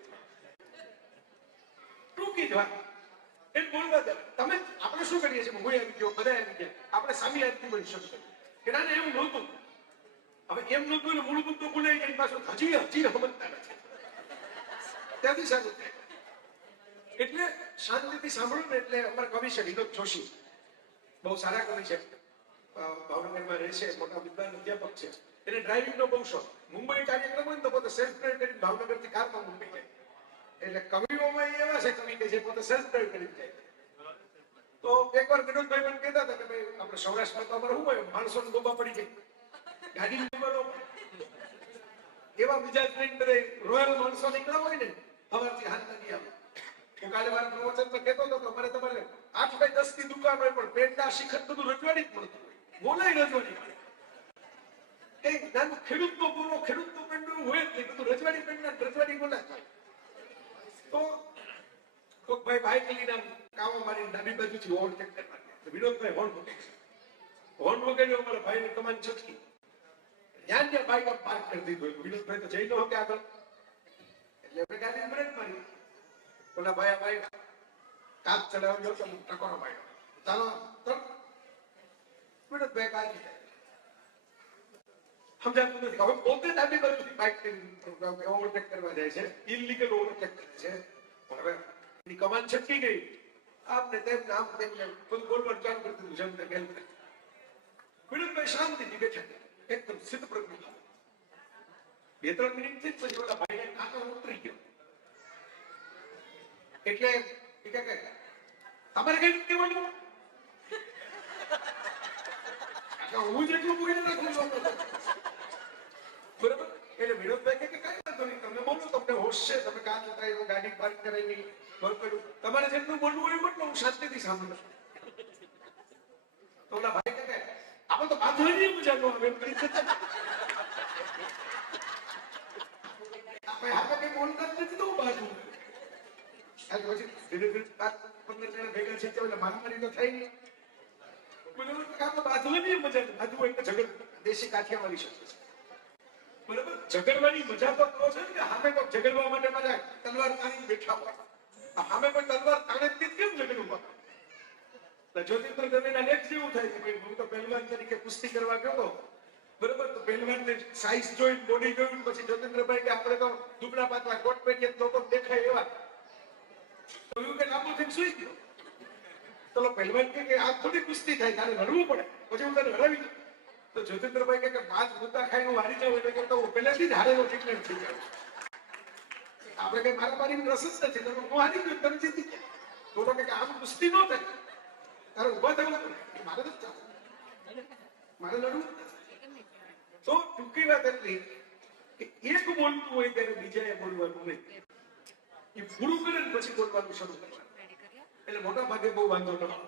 ટૂંકી જ વાત એ બોલવા દે. તમે આપણે શું કરીએ છીએ, હું આવી ગયો, બધા આવી ગયા, આપણે સામી આરતી બની શકશે કે ના એવું નહોતું. હવે એમ નહોતું એટલે મૂળભૂત તો બોલાઈ જાય, પાછું હજી સમજતા નથી. ત્યાંથી સારું થાય. એટલે શાંતિથી સાંભળો ને. એટલે અમારા કવિ છે વિનોદ જોશી, બહુ સારા કવિ છે, ભાવનગરમાં રહે છે, મોટા વિદ્વાન અધ્યાપક છે. એને ડ્રાઇવિંગનો બહુ શોખ. મુંબઈ કાર્યક્રમ હોય ને તો પોતે સેલ્ફ ડ્રાઈવ કરીને ભાવનગરથી કારમાં મુંબઈ જાય. એટલે કવિઓમાં એવા છે કવિ કે જે પોતે સેલ્ફ ડ્રાઈવ કરીને જાય. તો એકવાર વિનોદભાઈ મને કહેતા હતા કે ભાઈ આપણે સૌરાષ્ટ્રમાં તો અમારે શું હોય, માણસોને ડોબા પડી જાય, ગાડી એવા બીજા ટ્રેન બધે રોયલ માણસો નીકળ્યા હોય ને, સવારથી હાથ નથી આવે. હું કાલે મારા પ્રવચનમાં કહેતો હતો કે અમારે તમારે 8 બાય 10 ની દુકાન હોય, પણ પેટના શિખર બધું રજવાડી જ મળતું હોય, બોલાય રજવાડી મળે. કઈ નાનું ખેડૂતનો પૂરો ખેડૂતનો પેંડું હોય જ નહીં, બધું રજવાડી પેંડના રજવાડી બોલાય. તો કોઈક ભાઈ બાઈક લઈને કામો મારીને ડાબી બાજુથી હોર્ન ચેક કરવા ગયા. વિનોદભાઈ હોર્ન વગાડ્યો, હોર્ન વગાડ્યો, અમારા ભાઈને કમાન છટકી, જ્યાં ત્યાં બાઈક પાર્ક કરી દીધું. વિનોદભાઈ તો જઈ ન શકે આગળ, એટલે આપણે ગાડી બ્રેક મારી. ઓલા ભાઈ કાચ ચલાવ્યો તો ટકોરો માર્યો, ચાલો વિનોદભાઈ કાચી જાય, સમજાતું નથી. હવે પોતે ડાબી બાજુથી બાઈક ઓવરટેક કરવા જાય છે, ઇલીગલ ઓવરટેક કરે છે. હવે એની કમાન છટકી ગઈ, આમને તેમને આમ તેમને બધું બોલવાનું ચાલુ કરી દીધું. જેમ તે બેલ વિનોદભાઈ શાંતિથી બેઠા, એકદમ સિદ્ધ પ્રજ્ઞ. 2-3 મિનિટ થી પછી ઓલા ભાઈને કાકો ઉતરી ગયો. એટલે તમારે કઈ કહેવાનું, હું જેટલું બોલી નાખું બરોબર. એટલે વિનોદભાઈ કે કઈ વાંધો નહીં, તમે બોલો, તમને હોશ છે, તમે કાચ ઉતાર્યો, ગાડી પાર્ક કરાવી, કર્યું, તમારે જેટલું બોલવું હોય એટલું હું શાંતિથી સાંભળું. તો ઓલા ભાઈ કે આમાં તો બાંધવાની મજા ન આવે, આપણે કઈ બોલતા નથી તો બાજુ. પછી ધીરે ધીરે 15 જણા ભેગા છે એટલે મારામારી તો થઈ નહીં. બાંધવાની મજા, બાંધવું એટલે ઝઘડ દેશી કાઠિયાવાડી શબ્દ છે. બરાબર. ઝઘડવાની મજા તો કહો છે કે સામે કોઈ ઝઘડવા માટે મજા તલવાર તાણી બેઠા હોય, સામે કોઈ તલવાર તાણે જ કેમ ઝઘડવું પડે? જ્યોતિન્દ્ર દવેના લેખ જેવું થાય કે ભાઈ હું તો પહેલવાન તરીકે કુસ્તી કરવા ગયો હતો, બરોબર. તો પહેલવાનને સાઈઝ જોઈ, બોડી જોઈ, પછી જ્યોતિન્દ્રભાઈ કે આપણે તો દુબળા પાતળા કોટ પહેરીએ લોકો દેખાય એવા, તો એવું કે લાંબો થઈને સુઈ ગયો. તો પહેલવાન કે આ થોડી કુસ્તી થાય, તારે લડવું પડે, પછી હું તને હરાવી દઉં. તો જ્યોતિન્દ્રભાઈ કે 5 મુદ્દા ખાઈને હું હારી જાઉં, એટલે કરતા હું પહેલાથી જ હારેલો ડિક્લેર થઈ જાઉં. આપણે કઈ મારામારી રસ જ નથી, હું હારી ગયો, તમે જીતી ગયા. તો કે આમ કુસ્તી ન થાય, તારે ઉભા થવું પડે, મારે નથી ચાલે, મારે લડવું. તો ટૂંકી વાત એટલી કે એક બોલતું હોય ત્યારે બીજાએ બોલવાનું નહીં, એ પૂરું કરે ને પછી બોલવાનું શરૂ કરવાનું. એટલે મોટા ભાગે બહુ વાંધો ન આવે.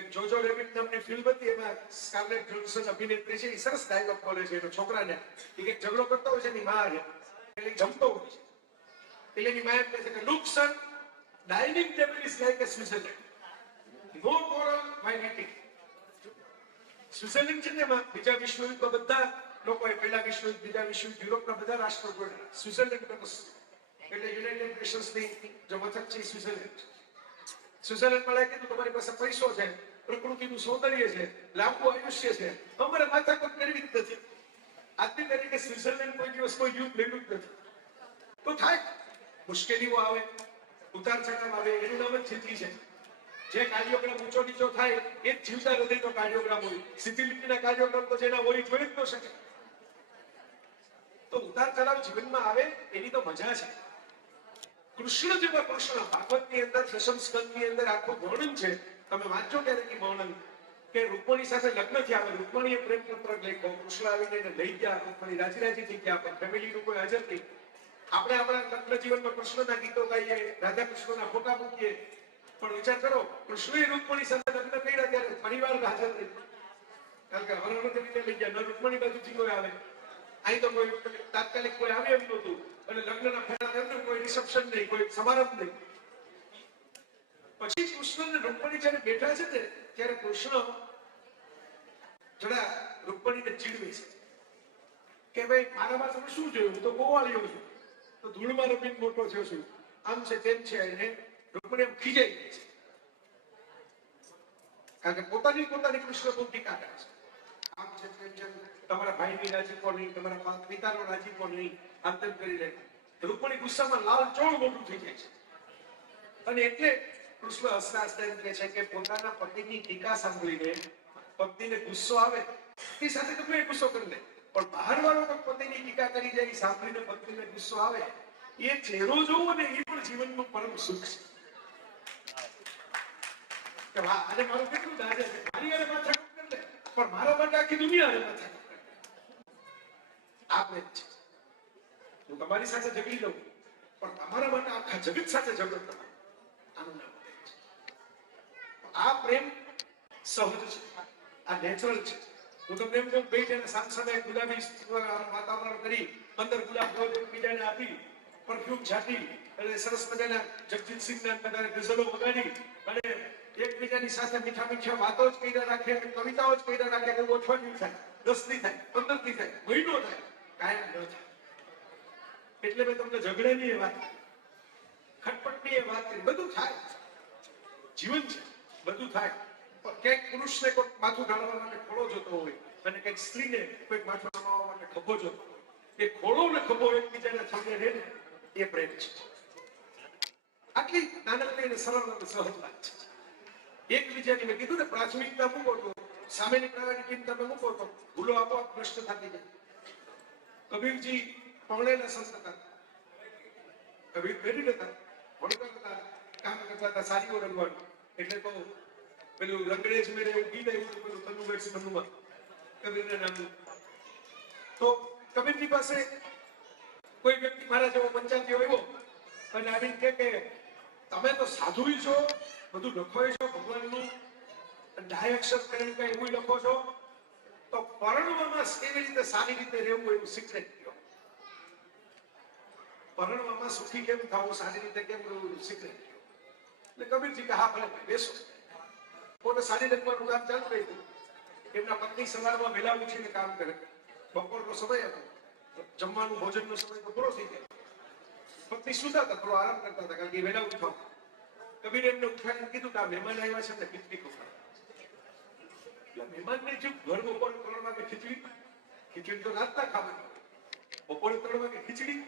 એક જોજો રેબિટ નામની ફિલ્મ હતી, એમાં સ્કાર્લેટ જોહાન્સન અભિનેત્રી છે, એ સરસ ડાયલોગ બોલે છે. એનો છોકરાને એક ઝઘડો કરતો હોય છે, એની માં એટલે જમતો હોય છે, એટલે એની માં એમ કહે છે કે look son, dining table is like a Switzerland, no quarrel while eating. Switzerland છે ને એમાં બીજા વિશ્વયુદ્ધમાં બધા લોકોએ પહેલા વિશ્વયુદ્ધ બીજા વિશ્વયુદ્ધ યુરોપના બધા રાષ્ટ્રો જોડેલા સ્વિટ્ઝરલેન્ડ એટલે યુનાઇટેડ નેશન્સની જો મથક છે સ્વિટ્ઝરલેન્ડ. સ્વિટ્ઝરલેન્ડ વાળાએ કીધું તમારી પાસે પૈસો છે, પ્રકૃતિનું સૌંદર્ય છે, લાંબુ આયુષ્ય છે, અમારે માથાકૂટ કરવી જ નથી. આજની તારીખે સ્વિટ્ઝરલેન્ડ કોઈ દિવસ કોઈ યુદ્ધ લેવું જ નથી. તો થાય મુશ્કેલીઓ આવે, ઉતાર ચઢાવ આવે, એનું નામ જ જિંદગી છે. જે કાર્ડિયોગ્રામ ઊંચો નીચો થાય એ જ જીવતા હૃદયનો કાર્ડિયોગ્રામ હોય. સીધી લીટીના કાર્ડિયોગ્રામ તો જેના હોય જોઈ જ ન શકે. તો ઉતાર ચઢાવ જીવનમાં આવે એની તો મજા છે. કૃષ્ણ જેવા કૃષ્ણ ભાગવતની અંદર દશમ સ્કંદની અંદર આખું વર્ણન છે. તમે વાંચો ક્યારેક એ વર્ણન કે રૂકમણી સાથે લગ્ન થયા, રૂકમણીએ પ્રેમ પત્ર લખ્યો, કૃષ્ણ આવીને એને લઈ ગયા, રૂકમણી રાજી રાજી થઈ ગયા, પણ ફેમિલીનું કોઈ હાજર નહીં. આપણે આપણા લગ્ન જીવનમાં કૃષ્ણના ગીતો ગાઈએ, રાધા કૃષ્ણના ફોટા મૂકીએ, પણ વિચાર કરો કૃષ્ણએ રૂકમણી સાથે લગ્ન કર્યા ત્યારે પરિવાર હાજર નહીં. કારણ કે હરણ લઈ ગયા, ન રૂકમણી બાજુથી કોઈ આવે, અહીં તો કોઈ તાત્કાલિક કોઈ આવે એમ નહોતું. અને લગ્નના ફેરા થયું કોઈ રિસેપ્શન નહીં, કોઈ સમારંભ નહીં. પછી કૃષ્ણ ને રૂકમણી જયારે બેઠા છે ને ત્યારે કૃષ્ણ જરા રૂકમણીને ચીડવે છે કે ભાઈ મારામાં તમે શું જોયું, તો ગોવાળ્યો છું, તો ધૂળમાં રમીને મોટો થયો છું, આમ છે તેમ છે. એને રૂકમણી એમ ખીજાઈ ગઈ છે. કારણ કે પોતાની કૃષ્ણ બહુ ટીકા કરે છે. આમ છે તેમ છે, તમારા ભાઈની રાજીપો નહીં, તમારા પિતાનો રાજીપો નહીં, આમ તેમ કરી લે. રૂકમણી ગુસ્સામાં લાલ ચોળ મોટું થઈ જાય છે. અને એટલે કૃષ્ણ હસતા હસતા એમ કહે છે કે પોતાના પતિની ટીકા સાંભળીને પત્નીને ગુસ્સો આવે તે સાથે તમે ગુસ્સો કરી લે, પણ બહાર વાળો પતિની ટીકા કરી જાય સાંભળીને પત્નીને ગુસ્સો આવે, એ ચહેરો જોવો ને એ પણ જીવનનું પરમ સુખ છે. અને મારું કેટલું દાદા છે, મારી યારે માથાકૂટ કરી લે, પણ મારા માટે આખી દુનિયા યારે માથાકૂટ કરે. આ પ્રેમ છે. હું તમારી સાથે ઝઘડી લઉં, પણ તમારા માટે આખા જગત સાથે ઝઘડો કરો, આનું નામ આ પ્રેમ સહજ છે, આ નેચરલ છે. હું તમને એમ કહું, બે જણે સામસામે ગુલાબી વાતાવરણ કરી, 15 ગુલાબ બીજાને આપી, પરફ્યુમ છાંટી અને સરસ મજાના જગજીતસિંહના બધા ગઝલો વગાડી અને એકબીજાની સાથે મીઠા મીઠા વાતો જ કર્યા રાખે, કવિતાઓ જ કર્યા રાખે, કે ઓછો નહીં થાય, 10 નહીં થાય, 15 નહીં થાય, મહિનો થાય, કાયમ ન થાય. એટલે મેં તમને ઝઘડાની એ વાત, ખટપટની એ વાત કરી, બધું થાય, જીવન છે, બધું થાય. પણ ક્યાંક પુરુષને કોઈ માથું ઢાળવા માટે ખોળો જોતો હોય અને ક્યાંક સ્ત્રીને કોઈ માથું ઢાળવા માટે ખભો જોતો હોય, એ ખોળો ને ખભો એકબીજાને થઈને રહે ને એ પ્રેમ છે. આટલી નાનકડી અને સરળ અને સહજ વાત છે. એકબીજાની મેં કીધું ને પ્રાથમિકતા મૂકો તો સામેની પ્રાયોરિટી તમે મૂકો તો ભૂલો આપોઆપ નષ્ટ થતી જાય. કબીરજી પગલેલા સંત હતા. કબીર પેઢી હતા, ભણતા હતા, કામ કરતા હતા, સારીઓ રંગવાનું. એટલે તો પેલું રંગડેજ મેળે એવું ગીત આવ્યું પેલું તનુવેશ મનુમાં કબીરના નામનું. તો કબીરજી પાસે કોઈ વ્યક્તિ મારા જેવો પંચાયતી આવ્યો અને આવીને કે તમે તો સાધુ છો, બધું લખો છો ભગવાનનું, ડાયરેક્શન કરીને કઈ એવું લખો છો, તો પરણવામાં કેવી રીતે સારી રીતે રહેવું એવું સિક્રેટ કહો. પરણવામાં સુખી કેમ થવું, સારી રીતે કેમ રહેવું સિક્રેટ કહો. એટલે કબીરજી કે હા ભલે બેસો. પોતે સારી રંગવાનું કામ ચાલુ રહ્યું. એમના પત્ની સવારમાં વહેલા ઉઠીને કામ કરે. બપોરનો સમય હતો, જમવાનું ભોજનનો સમય તો પૂરો થઈ ગયો. પત્ની સુતા હતા, થોડો આરામ કરતા હતા, કારણ કે વહેલા ઉઠવા. કબીરે એમને ઉઠાડીને કીધું કે આ મહેમાન આવ્યા છે ને ખીચડી ખવડાવો. મહેમાનને જો ઘર બપોરે 3 વાગે ખીચડી તો રાતના ખાવાની, બપોરે 3 વાગે ખીચડી.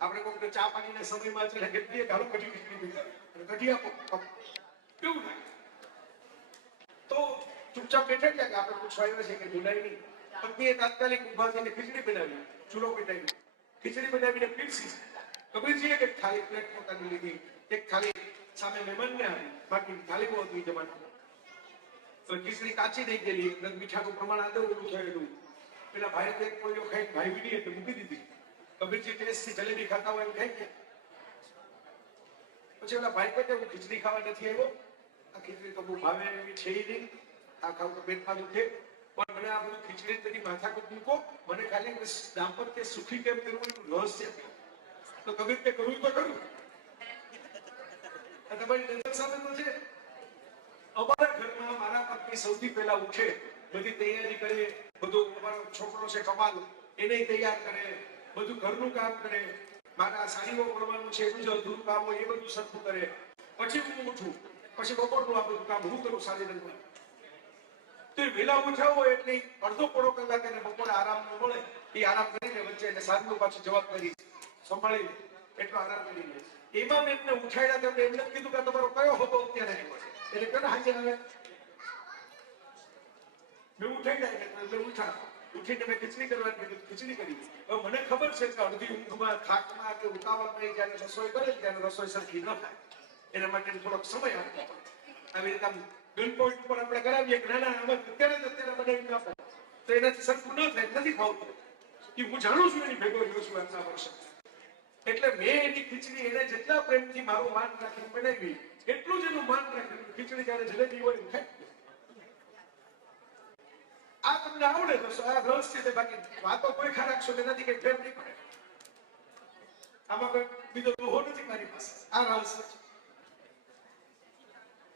આપણે કોઈ ચા પાણીના સમયમાં છે કેટલી ગાળો કઢી ખીચડી કઢી આપો કેવું થાય. તો ચૂપચાપ બેઠા ગયા કે આપણે પૂછવા આવ્યા છે કે બોલાય નહીં. પત્નીએ તાત્કાલિક ઉભા થઈને ખીચડી બનાવી, ચૂલો પેટાવી, ખીચડી બનાવીને પીરસી. કબીરજીએ એક થાળી પ્લેટ પોતાની લીધી, એક થાળી સામે મહેમાનને આપી, બાકી થાળી બહુ હતી જમાનામાં. તો ખીચડી કાચી થઈ ગયેલી, એકદમ મીઠાનું પ્રમાણ આદર ઓછું થયેલું. પેલા ભાઈ એક કોળીઓ ખાઈ ભાઈ બીડી એટલે મૂકી દીધી. કબીરજી ટેસ્ટથી જલેબી ખાતા હોય એમ ખાઈ ગયા. પછી ઓલા ભાઈ કહે હું ખીચડી ખાવા નથી આવ્યો, આ ખીચડી તો બહુ ભાવે એવી છે નહીં, આ ખાવું તો પેટમાં દુખે, પણ મને આ બધું ખીચડી તેની માથાકૂટ મૂકો, મને ખાલી દાંપત્ય સુખી કેમ કરવું એનું રહસ્ય. તો કબીર કે કરવું તો કરું, તમારી નજર સામે તો છે. અમારા ઘરમાં મારા પત્ની સૌથી પહેલા ઉઠે, બધી તૈયારી કરે, બધું અમારો છોકરો છે કમાલ એને તૈયાર કરે, બધું ઘરનું કામ કરે, મારા સાડીઓ પડવાનું છે એનું જે અધૂરું કામ હોય એ બધું સરખું કરે, પછી હું ઉઠું, પછી બપોરનું આ બધું કામ હું કરું સારી રીતે. તો એ વહેલા ઉઠ્યા હોય એટલે અડધો પોણો કલાક એને બપોરે આરામ ન મળે, એ આરામ કરીને વચ્ચે એને સાંજનું પાછું જવાબદારી સંભાળી એટલો આરામ કરી લે. એમાં મેં એમને ઉઠાડ્યા તો એમને કીધું કે તમારો કયો હોબો અત્યારે આવ્યો છે, એટલે કેને હાજર આવે મેં ઉઠાડ્યા ઉઠીને મેં ખીચડી કરવાની કીધું, ખીચડી કરી. હવે મને ખબર છે કે અડધી ઊંઘમાં થાકમાં કે ઉતાવળમાં જયારે રસોઈ કરે ત્યારે રસોઈ સરખી ન થાય, એના માટે થોડોક સમય આપવો પડે. આવી રીતે આમ બિલ પોઈન્ટ ઉપર આપણે કરાવીએ કે ના ના આમાં અત્યારે બનાવી આપો તો એનાથી સરખું ન થાય, નથી ખાવતું. એ હું જાણું છું, એની ભેગો રહ્યો છું આટલા વર્ષ. એટલે મેં એની ખીચડી એને જેટલા પ્રેમથી મારું માન રાખીને બનાવી એટલું જ એનું માન રાખેલું. ખીચડી જયારે જલેબી હોય ને ખાય. આ તમને આવડે તો આ રસ છે, બાકી વાતો કોઈ ખરાકશો નથી કે ફેર નહીં પડે. આમાં કોઈ બીજો દોહો નથી મારી પાસે, આ રસ છે.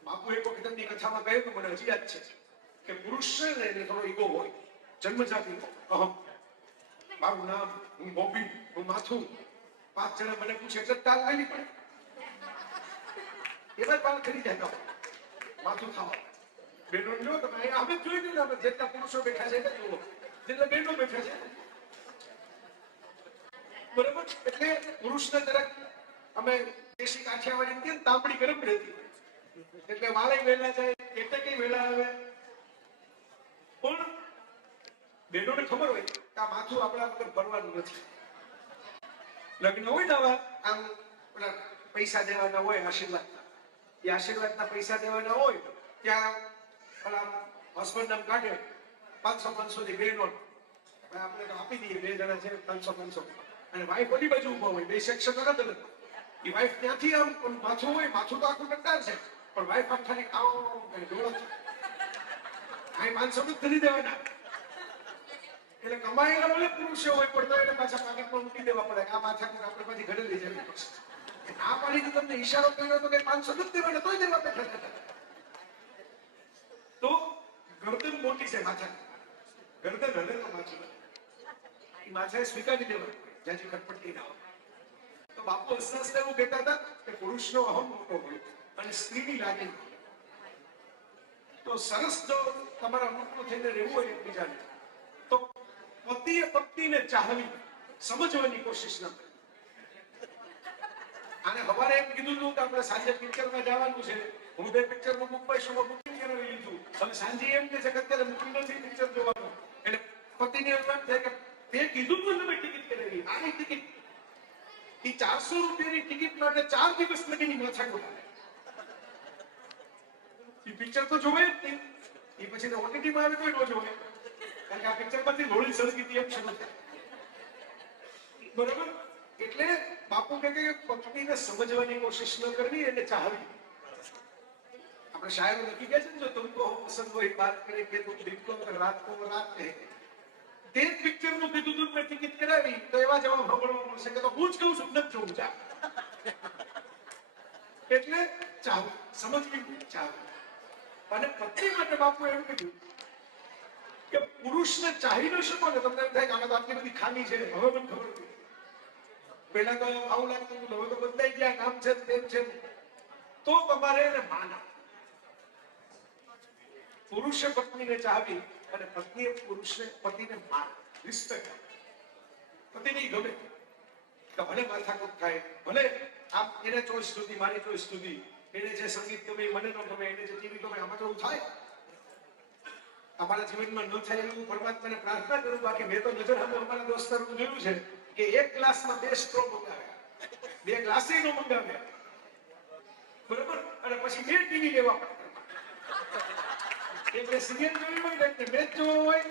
બાપુ એક વખત એમની કથામાં કહ્યું કે મને હજી યાદ છે કે પુરુષ છે ને એને થોડો ઈગો હોય, જન્મજાતિનો અહમ. મારું નામ, હું બોબી, હું માથું, 5 જણા મને પૂછે એટલે તાલ આવી પડે, એમાં પાલ કરી જાય માથું ખાવા. બેનો જો તમે અમે જોઈ લીધા, જેટલા પુરુષો બેઠા છે એટલા જેટલા બેનો બેઠા છે, બરોબર. એટલે પુરુષને જરાક અમે દેશી કાઠિયાવાડી કે તાંબડી ગરમ રહેતી, એટલે વાળે વહેલા જાય એટલે કઈ વહેલા આવે. પણ બેનોને ખબર હોય કે આ માથું આપણા વગર ભરવાનું નથી. લગ્ન હોય ને આવા આમ પેલા પૈસા દેવાના હોય, આશીર્વાદ, એ આશીર્વાદના પૈસા દેવાના હોય ત્યાં હસબન્ડ નામ કાઢે 500 ની 2 નોટ આપણે આપી દઈએ, 2 જણા છે 500 અને વાઈફ ઓલી બાજુ ઉભા હોય, 2 સેક્શન અલગ અલગ. એ વાઈફ ત્યાંથી આમ માથું હોય, માથું તો આખું કંટાળ છે પણ વાઈફ આમ ખાલી આવો ડોળો આ 500 જ કરી દેવાના. એટલે કમાયેલા ભલે પુરુષો હોય પણ તો એને પાછા પાકીટમાં મૂકી દેવા પડે. આ માથા આપણે પાછી ઘરે લઈ જવી પડશે. આ પાડીને તમને ઈશારો કર્યો તો કે 500 જ દેવાના તોય દેવા બેઠા. તો ગરદન મોટી છે માથા, ગરદન હલે તો માથું એ માથાએ સ્વીકારી દેવા જ્યાંથી ખટપટતી ના હોય. તો બાપુ હસતા એવું કહેતા હતા કે પુરુષનો અહમ મોટો હોય અને સ્ત્રીની લાગણી. તો સરસ જો તમારા અનુકૂળ થઈને રહેવું હોય એકબીજાને તો પતિએ પત્નીને ચાહવી, સમજવાની કોશિશ ન કરવી. આને સવારે એમ કીધું હતું કે આપણે સાંજે પિક્ચરમાં જવાનું છે, હું 2 પિક્ચરનું બુકમાય શો બુકિંગ કરાવી લીધું, હવે સાંજે એમ કે છે કે અત્યારે બુકિંગ નથી પિક્ચર જોવાનું. એટલે પતિને એમ થાય કે તે કીધું તો તમે ટિકિટ કરાવી, આની ટિકિટ એ 400 રૂપિયાની ટિકિટ માટે 4 દિવસ લગીની માથાકૂટ આવે. એ પિક્ચર તો જોવે જ નહીં, એ પછી ઓટીટીમાં આવે કોઈ ન જોવે, કારણ કે આ પિક્ચર માંથી લોળી સળગી એમ શરૂ થાય, બરોબર. એટલે બાપુ કહે કે પત્નીને સમજવાની કોશિશ ન કરવી, એને ચાહવી. આપણે શાયરો લખી ગયા છે ને, જો તુમકો પસંદ હોય બાત કરે કે તુમ દિન કો રાત કો રાત કહે. તે જ પિક્ચર નું કીધું તું મેં ટિકિટ કરાવી તો એવા જવાબ સાંભળવા મળશે કે તો હું જ કહું છું નથી જોવું જા. એટલે ચાહવું, સમજવી, ચાહવું. અને પત્ની માટે બાપુ એમ કીધું કે પુરુષને ચાહી ન શકો ને તમને એમ થાય કે આમાં તો આટલી બધી ખામી છે, હવે મને ખબર નથી. પેલા તો આવું લાગતું હવે તો બદલાઈ ગયા, નામ છે તેમ છે. તો તમારે એને માન આપવું. પુરુષે પત્નીને ચાહવી અને પત્નીએ પતિને માન, રિસ્પેક્ટ. પતિને ગમે તો ભલે માથાકૂટ થાય, ભલે આમ એને ચોઈસ સુધી, મારી ચોઈસ સુધી, એને જે સંગીત ગમે મને ન ગમે, એને જે ટીવી ગમે, આમાં તો એવું થાય. અમારા જીવનમાં ન થાય એવું પરમાત્માને પ્રાર્થના કરું. બાકી મેં તો નજર સામે અમારા દોસ્તારોનું જોયું છે કે 1 ગ્લાસમાં 2 સ્ટ્રો મંગાવ્યા, 2 ગ્લાસે નો મંગાવ્યા, બરોબર. અને પછી 2 ટીવી લેવા પડે. એટલે સિરિયલ જોવી હોય ને મેચ જોવો હોય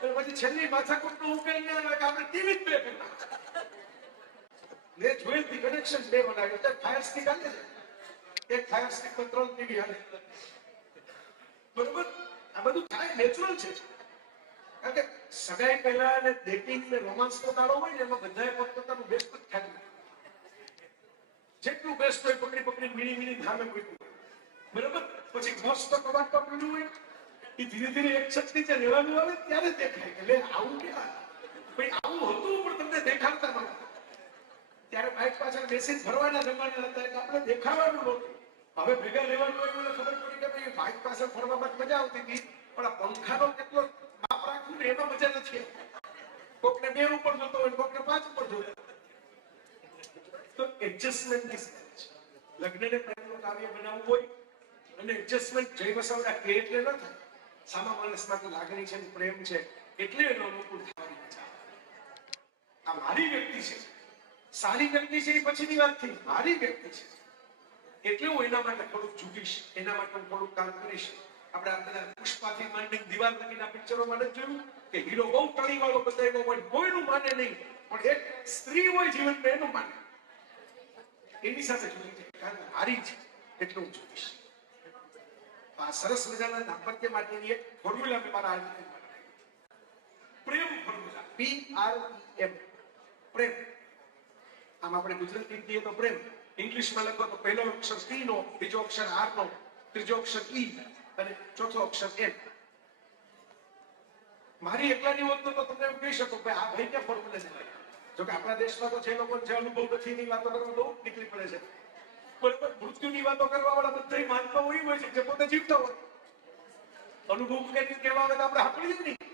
તો પછી છેલ્લી માથાકૂટ નું ઉકેલ ને આવે કે આપણે ટીવી જ પ્લે કરતા. મેચ હોય થી કનેક્શન 2 બનાવે એટલે ફાયર સ્ટિક હાલે છે, એક ફાયર સ્ટિક પર 3 ટીવી હાલે, બરોબર. આ બધું થાય, નેચરલ છે. કારણ કે સગાઈ પહેલા અને ડેટિંગ ને રોમાન્સ નો દાડો હોય ને એમાં બધાએ પોતપોતાનું બેસ્ટ જ ખ્યાલ, જેટલું બેસ્ટ હોય પકડી પકડી મીણી મીણી ધામે પૂછ્યું. બરાબર? પછી મસ્ત કબાટ પડ્યું હોય, એ ધીરે ધીરે એક શક્તિ જે રહેવાનું આવે ત્યારે દેખાય કે લે આવું ક્યાં ભાઈ આવું હતું પણ તમને દેખાડતા નહોતું. ત્યારે બાઇક પાછળ બેસીને ફરવાના જમાના હતા એટલે આપણે દેખાવાનું નહોતું. હવે ભેગા રહેવાનું હોય એટલે ખબર પડી કે ભાઈ બાઇક પાછળ ફરવામાં મજા આવતી હતી, પણ આ પંખાનો કેટલો માપ રાખવું ને એમાં મજા નથી. કોકને 2 ઉપર જતો હોય, કોકને 5 ઉપર જોતો. તો એડજસ્ટમેન્ટની સ્ટેજ છે. લગ્નને પ્રેમનું કાવ્ય બનાવવું હોય અને એડજસ્ટમેન્ટ જય વસાવડા કે એટલે ન થાય. સામા માણસ માટે લાગણી છે, પ્રેમ છે, એટલે એનો અનુકૂળ થવાની મજા. આ મારી વ્યક્તિ છે, સારી વ્યક્તિ છે એ પછીની વાત થઈ. મારી વ્યક્તિ છે એટલે હું એના માટે થોડુંક ઝૂકીશ, એના માટે હું થોડુંક કામ કરીશ. આપણે આ બધા પુષ્પાથી માંડીને દીવાલ લગીના પિક્ચરોમાં નથી જોયું કે હીરો બહુ ટળી વાળો બતાવ્યો હોય, કોઈનું માને નહીં, પણ એક સ્ત્રી હોય જીવનમાં એનું માને, એની સાથે જોડી જાય. કારણ કે હારી છે એટલે હું જોઈશ. આ સરસ મજાના દાંપત્ય માટેની એક ફોર્મ્યુલા મેં મારા પ્રેમ ફોર્મ્યુલા, PREM, પ્રેમ. આમ આપણે ગુજરાતી કહીએ તો પ્રેમ, ઇંગ્લિશમાં લખો તો પહેલો અક્ષર P નો, બીજો અક્ષર R નો, ત્રીજો અક્ષર E અને ચોથો અક્ષર M. મારી એકલાની હોત તો તમને એમ કહી શકો કે આ ભાઈ ક્યાં ફોર્મ્યુલા છે. જો કે આપણા દેશમાં તો જે લોકો જે અનુભવ નથી એની વાતો કરવા બહુ નીકળી પડે છે. બરાબર? મૃત્યુની વાતો કરવા વાળા બધા માનતા હોય છે જે પોતે જીવતા હોય. અનુભવ કહેવા આવે તો આપણે સાંભળીએ જ નહીં.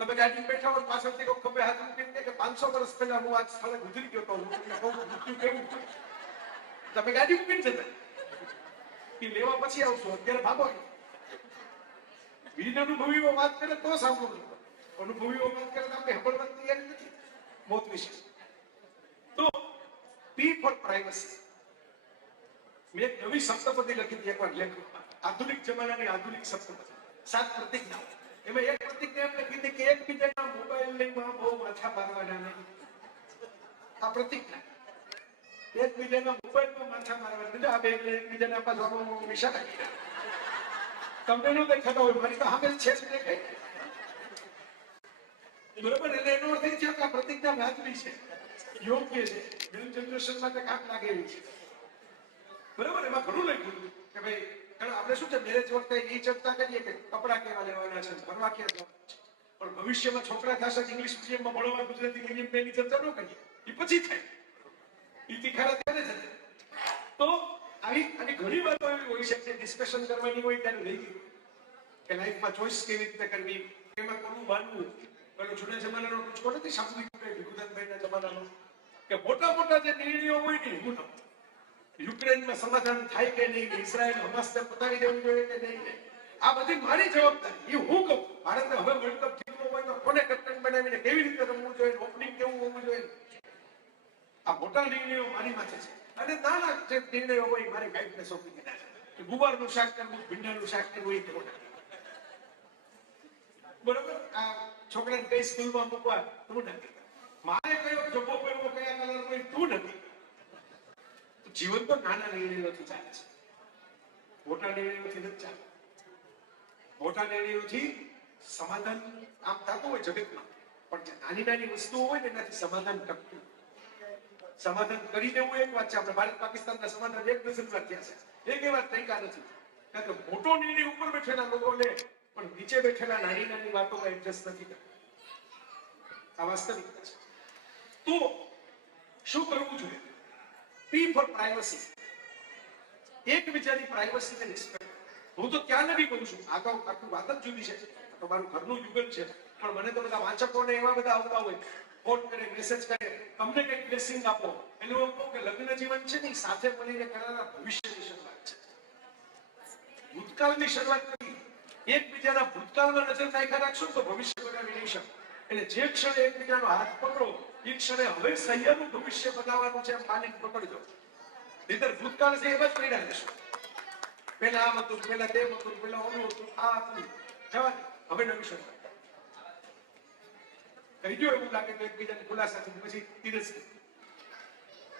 તમે ગાડી બેઠા હોય, પાછળથી કોઈ ખભે હાથ મૂકીને કે 500 વર્ષ પહેલા હું આ સ્થળે ગુજરી ગયો તો હું તમને કહું મૃત્યુ કેવું છે. તમે ગાડી મૂકીને જતા એ લેવા પછી આવશો, અત્યારે ભાગો. બિન અનુભવીઓ વાત કરે તો સાંભળવું, અનુભવીઓ વાત કરે તો આપણે સાંભળવાની તૈયારી નથી મોત વિશે. તો P ફોર પ્રાઇવસી. મેં એક નવી સપ્તપદી લખી હતી એકવાર લેખમાં, આધુનિક જમાનાની આધુનિક સપ્તપદી, 7 પ્રતિજ્ઞાઓ. એમાં એક પ્રતિજ્ઞા એમ લખી હતી કે એકબીજાના મોબાઈલમાં બહુ માથા મારવાના નહીં. આ પ્રતિજ્ઞા, એકબીજાના મોબાઈલમાં માથા મારવાના નહીં. આ બે એકબીજાના પાછળ વિષા નાખી. તમને ન દેખાતા હોય, મારી તો સામે છે જ દેખાય. બરોબર? એટલે એનો અર્થ એ છે કે આ પ્રતિજ્ઞા વાજબી છે, યોગ્ય છે, ન્યૂ જનરેશન માટે કામ લાગે એવી છે. બરાબર? એમાં ઘણું લખ્યું કે ભાઈ આપણે શું છે મેરેજ વખતે એ ચર્ચા કરીએ કે કપડા કેવા લેવાના છે, ફરવા ક્યાં જવાના છે, પણ ભવિષ્યમાં છોકરા થશે ઇંગ્લિશ મીડિયમમાં ભણવા, ગુજરાતી મીડિયમ એની ચર્ચા ન કરીએ. એ પછી થાય, એ તીખારા ત્યારે જ. તો આવી ઘણી વાતો એવી હોય છે કે ડિસ્કશન કરવાની હોય ત્યારે રહી ગઈ કે લાઈફમાં ચોઈસ કેવી રીતે કરવી, એમાં કોનું માનવું. પેલો જૂના જમાનાનો ટૂચકો નથી સાંભળ્યું ભીખુદાનભાઈના જમાનાનો કે મોટા મોટા જે નિર્ણયો હોય ને હું યુક્રેનમાં સમાધાન થાય કે નહીં, ઇઝરાયલ હમાસને પતાવી દેવું જોઈએ કે નહીં, આ બધી મારી જવાબદારી. એ હું કહું ભારતને હવે વર્લ્ડ કપ જીતવો હોય તો કોને કેપ્ટન બનાવીને કેવી રીતે રમવું જોઈએ, ઓપનિંગ કેવું હોવું જોઈએ, આ મોટા નિર્ણયો મારી માથે છે. અને નાના જે નિર્ણયો હોય મારી વાઈફને સોંપી દીધા છે કે ગુવારનું શાક કરવું, ભીંડાનું શાક કરવું, એ કેવું. બરોબર? આ છોકરાને કઈ સ્કૂલમાં મૂકવા તું નથી, મારે કયો જબ્બો પહેરવો, કયા કલર હોય તું નથી. જીવન તો નાના નિર્ણયોથી ચાલે છે, મોટા નિર્ણયોથી નથી ચાલે. મોટા નિર્ણયોથી સમાધાન આમ થતું હોય જગતમાં, પણ જે નાની નાની વસ્તુઓ હોય ને એનાથી સમાધાન ટકતું. સમાધાન કરી દેવું એક વાત છે. આપણે ભારત પાકિસ્તાનના સમાધાન 1 ડઝન થયા છે, એક એ વાત તરીકા નથી. કારણ કે મોટો નિર્ણય ઉપર બેઠેલા લોકો લે, પણ નીચે બેઠેલા નાની નાની વાતોમાં એડજસ્ટ નથી કરતા. આ વાસ્તવિકતા છે. તો શું કરવું જોઈએ? P for privacy. એકબીજાની પ્રાઇવસીને રિસ્પેક્ટ. હું તો ત્યાં નથી કરું છું, આ તો આખું વાત જ જુદી છે, તો મારું ઘરનું યુગલ છે. પણ મને તો બધા વાંચકોને એવા બધા આવતા હોય, ફોન કરે, મેસેજ કરે, તમને કંઈક બ્લેસિંગ આપો. એટલે હું કહું કે લગ્ન જીવન છે ને સાથે મળીને કરવાના ભવિષ્યની શરૂઆત છે, ભૂતકાળની શરૂઆત કરી. એકબીજાના ભૂતકાળમાં નજર નાખ્યા રાખશો તો ભવિષ્ય બનાવી નહીં શકો. એટલે જે ક્ષણે એકબીજાનો હાથ પકડો એ ક્ષણે હવે સહિયાનું ભવિષ્ય બનાવવાનું છે, માલિક પકડજો. નહીંતર ભૂતકાળ છે એમાં જ પડ્યા રહેશો. પેલા આમ હતું, પેલા તેમ હતું, પેલા ઓલું હતું, આ હતું, જવા હવે નવી શરૂઆત. કહી દો એવું લાગે તો એકબીજાને ખુલાસાથી પછી તિરસ્કાર.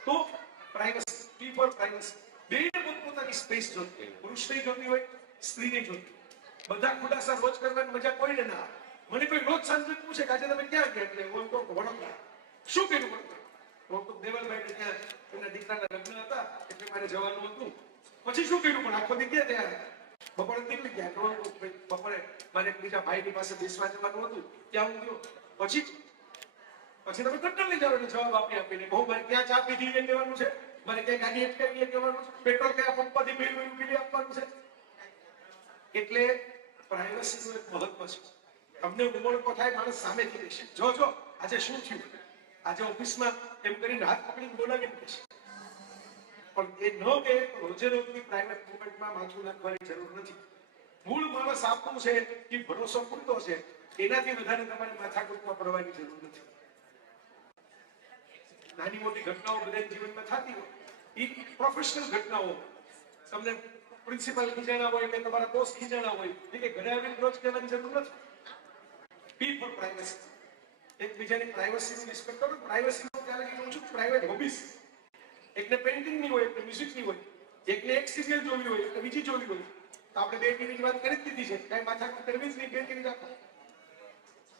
તો પ્રાઇવસી, P ફોર પ્રાઇવસી. બેને પોતપોતાની સ્પેસ જોતી, પુરુષને જોતી હોય, સ્ત્રીને જોતી. બધા ખુલાસા રોજ કરવાની મજા કોઈને ના આવે. મને કોઈ રોજ સાંજે પૂછે કે આજે તમે ક્યાં ગયા, એટલે હું કહું વડોદરા. શું કર્યું વડોદરા? દેવલભાઈ ત્યાં એના દીકરાના લગ્ન હતા એટલે મારે જવાનું હતું. પછી શું કર્યું? પણ આખો દી ક્યાં ત્યાં બપોરે નીકળી ગયા. બપોરે મારે એક બીજા ભાઈની પાસે બેસવા જવાનું હતું, ત્યાં હું ગયો. પછી તમે કંટ્રોલ લઈ જાવ એટલે જવાબ આપીને બહુ મારે ક્યાં ચા પીધી એ કહેવાનું છે, મારે ક્યાં ગાડી અટકાવી એ કહેવાનું છે, પેટ્રોલ કયા પંપમાંથી મેળવ્યું એ બિલ આપવાનું છે. એટલે પ્રાઇવસીનું એક મહત્વ છે. તમને ઉમળકો થાય માણસ સામેથી રહેશે. જો આજે શું થયું, આજે ઓફિસમાં એમ કરીને હાથ પકડીને બોલાવીને કહેશે. પણ એ ન કહે તો રોજે રોજની પ્રાઇવેટ મોમેન્ટમાં માથું નાખવાની જરૂર નથી. મૂળ માણસ આપવું છે એ ભરોસો પૂરતો છે, એનાથી વધારે તમારી માથાકૂટમાં પડવાની જરૂર નથી. નાની મોટી ઘટનાઓ બધા જીવનમાં થતી હોય, એ પ્રોફેશનલ ઘટનાઓ. તમને પ્રિન્સિપલ ખીજાણા હોય કે તમારા બોસ ખીજાણા હોય, એ ઘરે આવીને રોજ કહેવાની જરૂર નથી. બી ફોર પ્રાઇવસી. એકબીજાની પ્રાઇવસીની રિસ્પેક્ટ કરો. પ્રાઇવસીનો ત્યારે કહું છું પ્રાઇવેટ હોબીઝ. એકને પેઇન્ટિંગ ની હોય, એકને મ્યુઝિક ની હોય, એકને એક સિરિયલ જોવી હોય, એકને બીજી જોવી હોય. તો આપણે બે ટીવી ની વાત કરી જ દીધી છે, કઈ માથાકૂટ કરવી જ નહીં. બે ટીવી રાખો,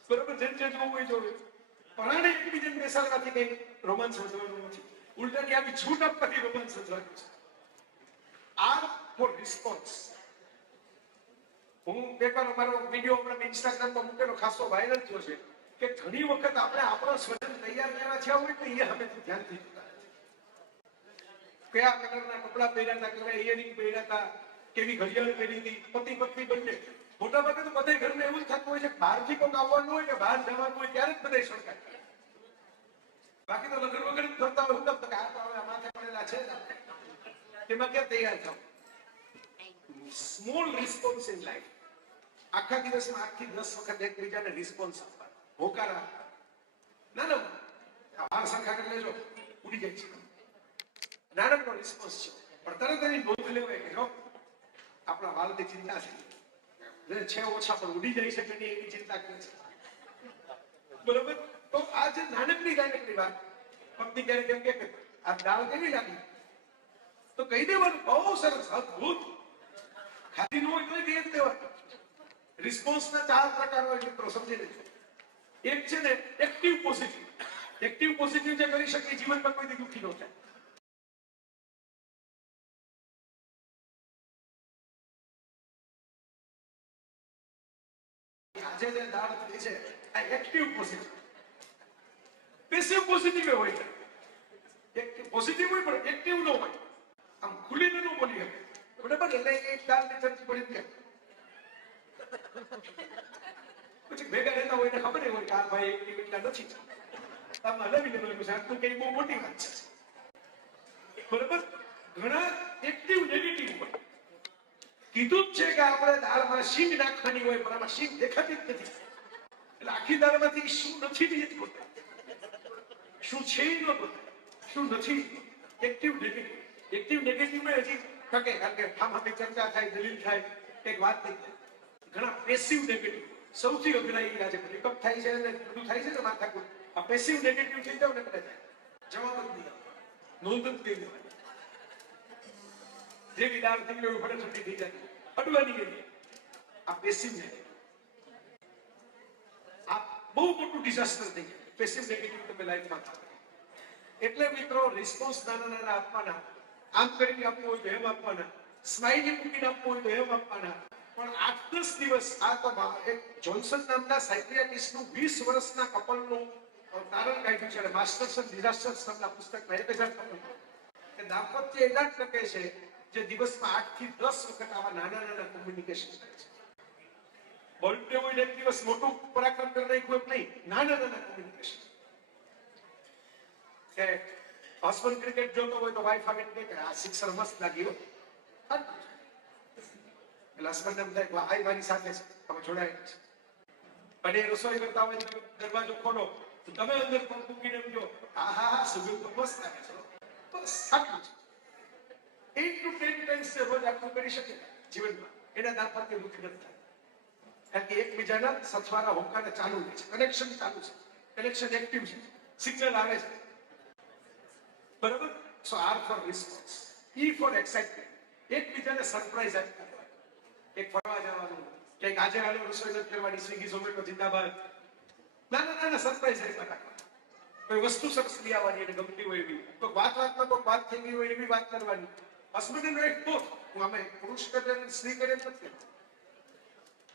બરોબર. જે જોવું હોય જોવે. પણ એકબીજાને બેસાડવાથી કઈ રોમાન્સ વધવાનું નથી. ઉલટાની આવી છૂટ આપવાથી રોમાન્સ વધવાનું છે. R for response. હું એકવાર અમારો વિડીયો હમણાં ઇન્સ્ટાગ્રામમાં મૂકેલો ખાસો વાયરલ થયો છે કે ઘણી વખત આપણે આપણો સ્વજન તૈયાર લેવા થયા હોય તો એ હમેથી ધ્યાનથી કયા કલરના કપડા પહેર્યા હતા, કયા ઇયરિંગ પહેર્યા હતા, કેવી ઘડિયાળ પહેરી હતી, પતિ પત્ની બંને. મોટા ભાગે તો બધા ઘરમાં એવું જ થતું હોય છે, બહારથી કોઈક આવવાનું હોય કે બહાર જવાનું હોય ત્યારે જ બધા સળકાય. બાકી તો લગ્ન વગર કરતા હોય. હું તો આ તો હવે માથે પડેલા છે ને, એમાં ક્યાં તૈયાર થાવ. Small response in life. આખા દિવસમાં 8 થી 10 વખત એકબીજાને રિસ્પોન્સ આપવાનો, હોકાર આપવાનો. ના આ સંખ્યા કરી લેજો, ઉડી જાય છે. નાનકડો રિસ્પોન્સ છે, પણ તરત એની નોંધ લેવાય કે જો આપણા વાલની ચિંતા છે ઓછા પણ ઉડી જાય છે કે નહીં એની ચિંતા કરે છે, બરોબર. તો આ જે નાનકડી વાત, પત્ની ક્યારેક એમ કે આ દાળ કેવી લાગી, તો કહી દેવાનું બહુ સરસ, અદભુત. ખાધી ન હોય તો કહી જ દેવાનું. રિસ્પોન્સના 4 પ્રકાર હોય મિત્રો, સમજી લેજો. એક છે ને એક્ટિવ પોઝિટિવ. એક્ટિવ પોઝિટિવ જે કરી શકે જીવનમાં કોઈ દી દુઃખી ન થાય. આજે જે દાળ થઈ છે આ એક્ટિવ પોઝિટિવ. પેસિવ પોઝિટિવ હોય છે. એક પોઝિટિવ હોય પણ એક્ટિવ ન હોય, આમ ખુલીને ન બોલી શકે, બરાબર. એટલે એક દાળની ચમચી પડી કે પછી ભેગા રહેતા હોય ને ખબર નહીં હોય કે આ ભાઈ એક્ટિવ એટલા નથી, આમાં લવી લેવાનું છે, આટલું કઈ બહુ મોટી વાત છે, બરાબર. ઘણા એક્ટિવ નેગેટિવ હોય. કીધું જ છે કે આપણે દાળમાં શીંગ નાખવાની હોય, પણ આમાં શીંગ દેખાતી જ નથી. એટલે આખી દાળમાંથી શું નથી ને એ જ ગોતાય, શું છે એ ન ગોતાય, શું નથી. Active negative. એક્ટિવ નેગેટિવ માં હજી થકે, કારણ કે આમાં ચર્ચા થાય, દલીલ થાય, એક વાત થઈ જાય. ઘણા પેસિવ નેગેટિવ, સૌથી અઘરા એ આજે બ્રેકઅપ થાય છે અને બધું થાય છે ને માથાકૂટ. આ પેસિવ નેગેટિવ થઈ જાવ ને એટલે જવાબ જ નહીં આપવાનો, નોંધ જ નહીં લેવાની. જેવી દાળ થઈ ગઈ ફટે છૂટી થઈ જાય, અડવાની ગઈ. આ પેસિવ નેગેટિવ. આ બહુ મોટું ડિઝાસ્ટર થઈ જાય. પેસિવ નેગેટિવ તમે લાઈફમાં થાય. એટલે મિત્રો રિસ્પોન્સ નાના આપવાના. આમ કરીને આપવું હોય તો એમ આપવાના, સ્માઇલી મૂકીને આપવું હોય તો એમ આપવાના. પણ 8-10 દિવસ આ તો એક જોન્સન નામના સાયકિયાટ્રિસ્ટનું 20 વર્ષના કપલનું તારણ કાઢ્યું છે, માસ્ટર્સ ઓફ ડિઝાસ્ટર્સ નામના પુસ્તકમાં 1000 કપલ કે દાંપત્ય એટલા જ ટકે છે જે દિવસમાં 8 થી 10 વખત આવા નાના કોમ્યુનિકેશન કરે છે. બર્થડે હોય એક દિવસ મોટું પરાક્રમ કરી નાખ્યું એમ નહીં, નાના કોમ્યુનિકેશન. કે હસબન્ડ ક્રિકેટ જોતો હોય તો વાઈફ આવીને કહે આ સિક્સર મસ્ત લાગ્યો. એટલે હસબન્ડ એમ થાય આ મારી સાથે છે, તમે જોડાયેલા છે. અને રસોઈ કરતા હોય તો દરવાજો ખોલો તો તમે અંદર પગ મૂકીને એમ કહો હા સુગંધ તો મસ્ત લાગે છે. બસ આટલું છે. 8 to 10 ટાઈમ્સ રોજ આટલું કરી શકે જીવનમાં, એના દાંપત્ય દુઃખી નથી થાય. કારણ કે એકબીજાના સથવારા હોકાને ચાલુ રહે છે, કનેક્શન ચાલુ છે, કનેક્શન એક્ટિવ છે, સિગ્નલ આવે છે, બરાબર. સો R for response, E for excitement. એકબીજાને સરપ્રાઈઝ આપતા, એક ફરવા જવાનું, કંઈક આજે હાલો રસોઈ નથી કરવાની, સ્વિગી ઝોમેટો જિંદાબાદ. નાના સરપ્રાઈઝ આપ્યા રાખવાના. કોઈ વસ્તુ સરસ લઈ આવવાની એને ગમતી હોય એવી, કોઈ વાતમાં કોઈ વાત થઈ ગઈ હોય એવી વાત કરવાની. હસબન્ડ એન્ડ વાઇફ બોથ, હું આમે પુરુષ કરે અને સ્ત્રી કરે નથી.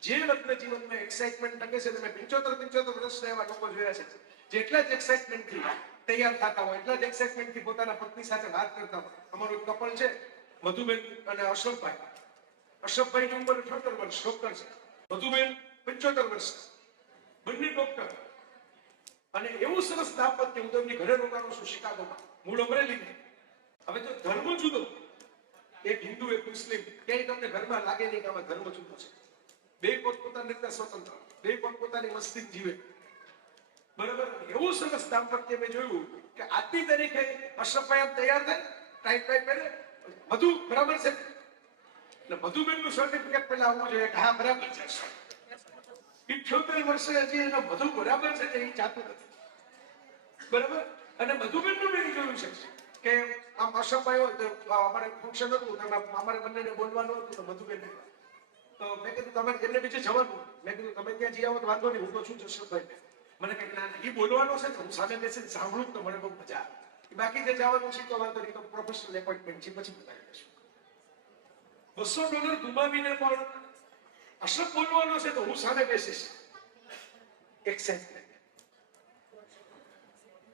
જે લગ્ન જીવનમાં એક્સાઇટમેન્ટ ટકે છે, તમે 75 વર્ષના એવા લોકો જોયા છે, જેટલા જ એક્સાઇટમેન્ટથી તૈયાર થતા હોય, એટલા જ એક્સાઇટમેન્ટથી પોતાના પત્ની સાથે વાત કરતા હોય. અમારું એક કપલ છે, મધુબેન અને અશોકભાઈ. અશોકભાઈની ઉંમર 78 વર્ષ, ડોક્ટર છે. મધુબેન 75 વર્ષ, બંને ડોક્ટર. અને એવું સરસ દાંપત્ય. હું તો એમની ઘરે રોકાણો છું શિકાગોમાં, મૂળ અમરેલી. હવે તો ધર્મ જુદો, એક હિન્દુ એક મુસ્લિમ, ક્યાંય તમને ઘરમાં લાગે નહીં કે આમાં ધર્મ જુદો છે. બે પોતપોતાની રીતે સ્વતંત્ર, બે પોતપોતાની મસ્તી જીવે. બરાબર. એવું સરસ દાંપત્ય મેં જોયું કે આજની તારીખે અશરફભાઈ આમ તૈયાર થાય, ટાઈટ ટાઈટ પહેરે, બધું બરાબર છે. એટલે મધુબેનનું સર્ટિફિકેટ પેલા આવવું જોઈએ કે હા બરાબર છે. 78 વર્ષે હજી એનો બધું બરાબર છે એ ચાહતું નથી. બરાબર. અને મધુબેનનું મેં જોયું છે કે આમ અશરફભાઈ હોય તો અમારે ફંક્શન હતું, અમારે બંનેને બોલવાનું હતું, તો મધુબેન તો મેં કીધું તમે એને બીજે જવાનું, મેં કીધું તમે ત્યાં જઈ આવો તો વાંધો નહીં, હું તો છું જશોભાઈ. મને કંઈક ના એ બોલવાનો છે, હું સામે બેસીને સાંભળું તો મને બહુ મજા આવે. બાકી જે જવાનું છે તો વાંધો નહીં, તો પ્રોફેશનલ એપોઇન્ટમેન્ટ છે, પછી બતાવી દઈશું. $200 ગુમાવીને પણ અશરફ બોલવાનો છે તો હું સામે બેસીશ. એક્સાઇટમેન્ટ.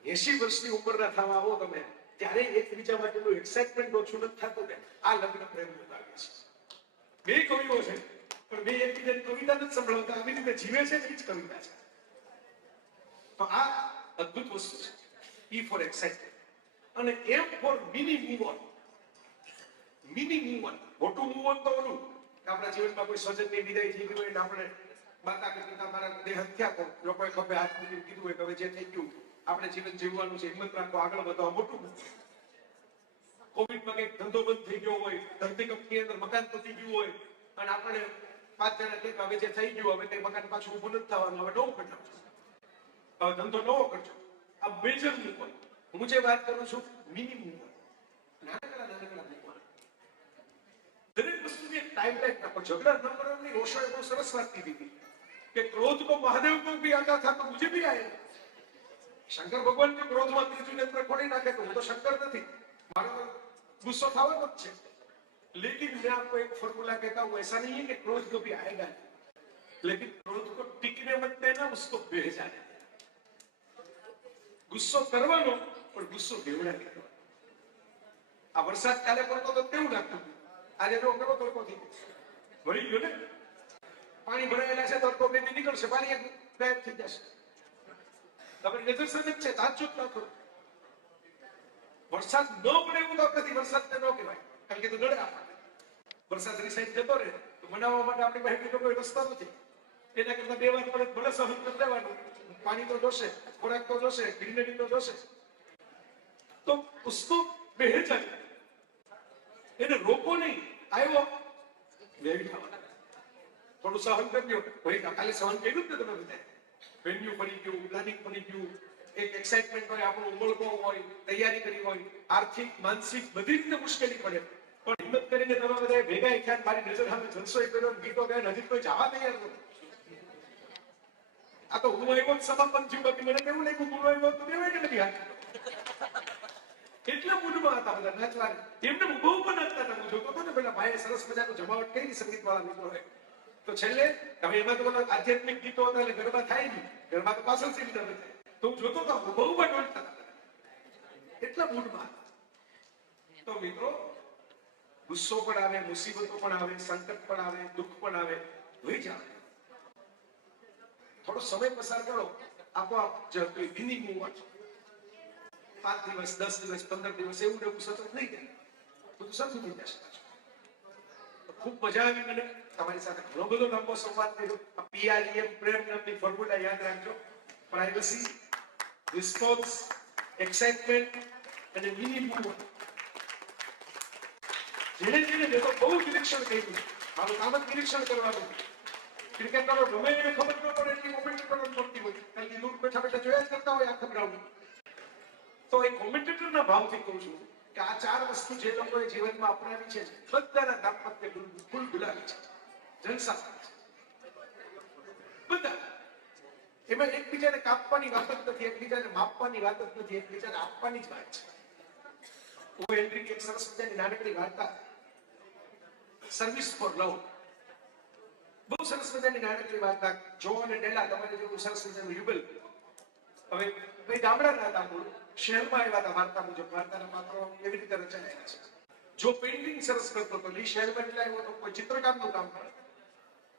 80 વર્ષની ઉંમરના થવા આવો તમે, ત્યારે એકબીજા માટેનું એક્સાઇટમેન્ટ ઓછું નથી થતું ને આ લગ્ન પ્રેમ બતાવે છે. બે કવિઓ છે, પણ બે એકબીજાની કવિતા નથી સંભળાવતા, આવી રીતે જીવે છે, એ જ કવિતા છે. તો આ અદ્ભુત વસ્તુ છે. E ફોર એક્સાઇટમેન્ટ અને M for mini move on. Mini move on, મોટું મૂવ ઓન તો ઓલું કે આપણા જીવનમાં કોઈ સ્વજનની વિદાય થઈ ગઈ હોય ને આપણે માતા કે પિતા મારા દેહ થયા, તો લોકોએ ખભે હાથ મૂકીને કીધું હોય કે હવે જે થઈ ગયું આપણે જીવન જીવવાનું છે, હિંમત રાખો, આગળ વધો. મોટું કોવિડમાં કંઈક ધંધો બંધ થઈ ગયો હોય, ધરતી કંપની અંદર મકાન તૂટી ગયું હોય અને આપણે 5 જણા કે હવે જે થઈ ગયું, હવે તે મકાન પાછું ઊભું નથી થવાનું, હવે નવું કરજો, હવે ધંધો નવો કરજો. આ મેજર મૂવ ઓન. હું જે વાત કરું છું મિની મૂવ ઓન, નાનકડા મૂવ ઓન. દરેક વસ્તુની એક ટાઈમ લાઈન રાખો. ઝઘડા ન કરવાની રોશોએ બહુ સરસ વાત કીધી હતી કે ક્રોધ કો મહાદેવ કો ભી આતા થા તો મુझे भी आए. શંકર ભગવાન કે ક્રોધમાં ત્રીજું નેત્ર ખોલી નાખે તો હું તો શંકર નથી, મારો તો ગુસ્સો થવાનો જ છે. लेकिन मैं आपको एक फॉर्मूला कहता हूं, ऐसा नहीं है कि क्रोध कभी आएगा, लेकिन क्रोध को टिकने मत देना, उसको बह जाने देना. ગુસ્સો કરવાનો પણ ગુસ્સો બેવડાવી દેવાનો. આ વરસાદ કાલે પડતો તો કેવું લાગતું, આજે જો કરો તડકો થઈ ભરી ગયો ને, પાણી ભરાયેલા છે, તડકો બે નીકળશે, પાણી એક ગાયબ થઈ જશે. તમે નજર સામે જ છે, તાજુબ ન કરો. વરસાદ ન પડે એવું તો નથી, વરસાદ ન કહેવાય, કારણ કે તો નડે આપણને. વરસાદ રિસાઈડ જતો રહે તો મનાવવા માટે આપણી પાસે બીજો કોઈ રસ્તો નથી. એના કરતા 2 વાર પડે ભલે સહન કરી દેવાનું. પાણી તો જોશે, ખોરાક તો જોશે, ગ્રીનરી તો જોશે. તો ઉસકો બહેજ જાય, એને રોકો નહીં. આવ્યો વેવી ખાવા, થોડું સહન કરજો. ભાઈ કાલે સહન કર્યું જ ને તમે બધા. વેન્યુ પડી ગયું, પ્લાનિંગ પડી ગયું, એક એક્સાઇટમેન્ટ હોય, આપણું ઉમળકો હોય, તૈયારી કરી હોય, આર્થિક માનસિક બધી રીતે મુશ્કેલી પડે, પણ હિંમત કરીને તમે બધા ભેગા થયા, મારી નજર સામે જલસો કર્યો, ગીતો ગાયા, હજી કોઈ જવા તૈયાર નથી. આ તો હું આવ્યો સમાપન થયું, બાકી મને કેવું લાગ્યું હું આવ્યો તો દેવાય કે નથી હાથ. એટલા મૂડમાં હતા બધા નાચવા, એમને બહુ પણ નાચતા હતા. હું જોતો હતો ને પેલા ભાઈએ સરસ મજાનું જમાવટ કરી સંગીત વાળા મિત્રોએ. તો છેલ્લે હવે એમાં તો બધા આધ્યાત્મિક ગીતો હતા એટલે ગરબા થાય નહીં, ગરબા તો પાછળ સીધી થાય. તો હું જોતો હતો બહુ પણ ડોલતા હતા, એટલા મૂડમાં. તો મિત્રો, ગુસ્સો પણ આવે, મુસીબતો પણ આવે, સંકટ પણ આવે, દુઃખ પણ આવે, વહી જાવ. થોડો સમય પસાર કરો, આપોઆપ મિની મૂવ ઓન. 5 દિવસ, 10 દિવસ, 15 દિવસ એવું એવું સતત નહીં જાય, બધું સરખું થઈ જશે. ખૂબ મજા આવી મને તમારી સાથે ઘણો બધો લાંબો સંવાદ કર્યો. PREM પ્રેમ નામની ફોર્મ્યુલા યાદ રાખજો. પ્રાઇવસી, રિસ્પોન્સ, એક્સાઇટમેન્ટ અને મિની મૂવ ઓન. જેને જેને મેં તો બહુ નિરીક્ષણ કર્યું, મારું કામ જ નિરીક્ષણ કરવાનું. ક્રિકેટરો ગમે એને ખબર ન પડે એટલી કોમેન્ટેટર પડતી હોય, કારણ કે દૂર બેઠા બેઠા જોયા જ કરતા હોય આખા ગ્રાઉન્ડ. તો એ કોમેન્ટેટરના ભાવથી કહું છું કે આ 4 વસ્તુ જે લોકોએ જીવનમાં અપનાવી છે, બધાના દાંપત્ય ફૂલ ગુલાબી છે, જલસા છે બધા. એમાં એકબીજાને કાપવાની વાત જ નથી, એકબીજાને માપવાની વાત જ નથી, એકબીજાને આપવાની જ વાત છે. ઓ હેનરી એક સરસ મજાની નાનકડી વાર્તા, સર્વિસ ફોર લવ. બહુ સરસ મજાની નાનકડી વાર્તા. જો અને ડેલા તમારે જેવું સરસ મજાનું યુગલ. હવે ભાઈ ગામડાના હતા, મૂળ શહેરમાં આવ્યા હતા. વાર્તા મુજબ વાર્તાના પાત્રો એવી રીતે રચાયેલા છે. જો પેઇન્ટિંગ સરસ કરતો હતો, એ શહેરમાં એટલે આવ્યો તો કોઈ ચિત્રકામનું કામ કરે.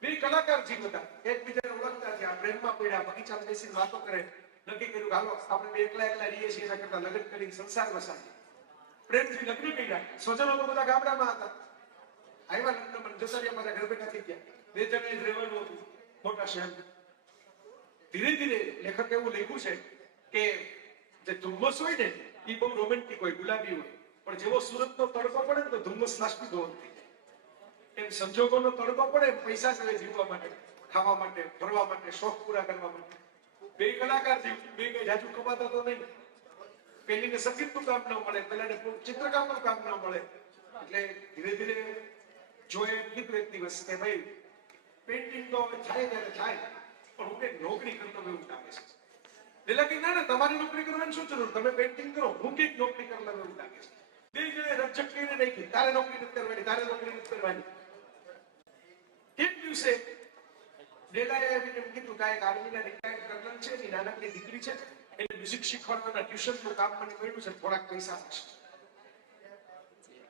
બે કલાકાર જીવ હતા, એકબીજાને ઓળખતા થયા, પ્રેમમાં પડ્યા, બગીચામાં બેસીને વાતો કરે. નક્કી કર્યું હાલો આપણે બે એકલા એકલા રહીએ છીએ, એના કરતા લગ્ન કરીને સંસાર વસાવીએ. પ્રેમથી લગ્ન કર્યા. સ્વજનો તો બધા ગામડામાં હતા. આવ્યા લગ્નમાં જતા રહ્યા, મારા ઘર ભેગા થઈ ગયા. બે જણાએ જ રહેવાનું હતું મોટા શહેર. ધીરે ધીરે લેખક એવું લખ્યું છે કે જે ધુમ્મસ હોય ને એ બહુ રોમેન્ટિક હોય, ગુલાબી હોય, પણ જેવો સુરતનો તડકો પડે ને તો ધુમ્મસ બાષ્પીભવન થઈ જાય. એમ સંજોગોનો તડકો પડે, પૈસા જોઈએ જીવવા માટે, ખાવા માટે, ફરવા માટે, શોખ પૂરા કરવા માટે. બે કલાકાર જીવ, બે કઈ જાજુ કમાતા તો નહીં. પેલીને સંગીતનું કામ ન મળે, પેલાને ચિત્રકામનું કામ ન મળે. એટલે ધીરે ધીરે જોએ કીધું એક દિવસ કે ભાઈ પેઇન્ટિંગ તો હવે થાય ત્યારે થાય, પણ હું કઈક નોકરી કરતો એવું લાગે છે. પેલા કે ના ના તમારે નોકરી કરવાની શું જરૂર, તમે પેઇન્ટિંગ કરો, હું કઈક નોકરી કરવા એવું લાગે છે. બે જણે રજક કરીને નાખી, તારે નોકરી નથી કરવાની, તારે નોકરી નથી કરવાની. એક દિવસે ડેલાએ આવીને કીધું કે એક આર્મીના રિટાયર્ડ કર્નલ છે, એની નાનકડી દીકરી છે, એને મ્યુઝિક શીખવાડવાના ટ્યુશનનું કામ મને મળ્યું છે, થોડાક પૈસા આપશે.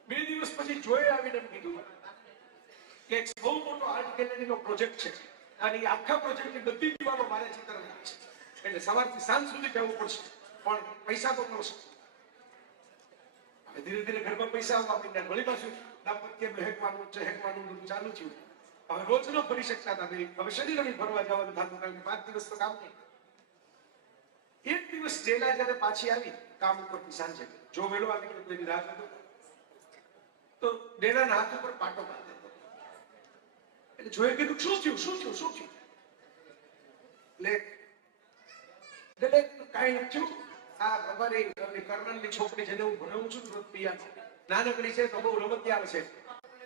બે દિવસ પછી જોઈ આવીને કીધું કે એક બહુ મોટો આર્ટ ગેલેરીનો પ્રોજેક્ટ છે અને આખા પ્રોજેક્ટની બધી દિવાલો મારે ચિત્રવાની છે, એટલે સવારથી સાંજ સુધી કહેવું પડશે, પણ પૈસા તો મળશે. હવે ધીરે ધીરે ઘરમાં પૈસા આવવા માંડ્યા. વળી પાછું દાંપત્ય બહેકવાનું ચહેકવાનું ચાલુ થયું. હવે રોજ ન ફરી શકતા હતા. હવે શનિ રવિ ફરવા જવાનું થતું, કારણ કે 5 દિવસ તો કામ નહીં. એક દિવસ જેલા જયારે પાછી આવી કામ ઉપરથી સાંજે, જો વેલો આવી ગયો તેની રાહ જોતો તો ડેલાના હાથ ઉપર પાટો બાંધે. એટલે જોઈ કીધું શું થયું, શું થયું, શું થયું? એટલે કાંઈ નથી થયું. આ અમારી કર્નલની છોકરી જેને હું ભણાવું છું, પિયાનો નાનકડી છે તો બહુ રમતિયાળ છે,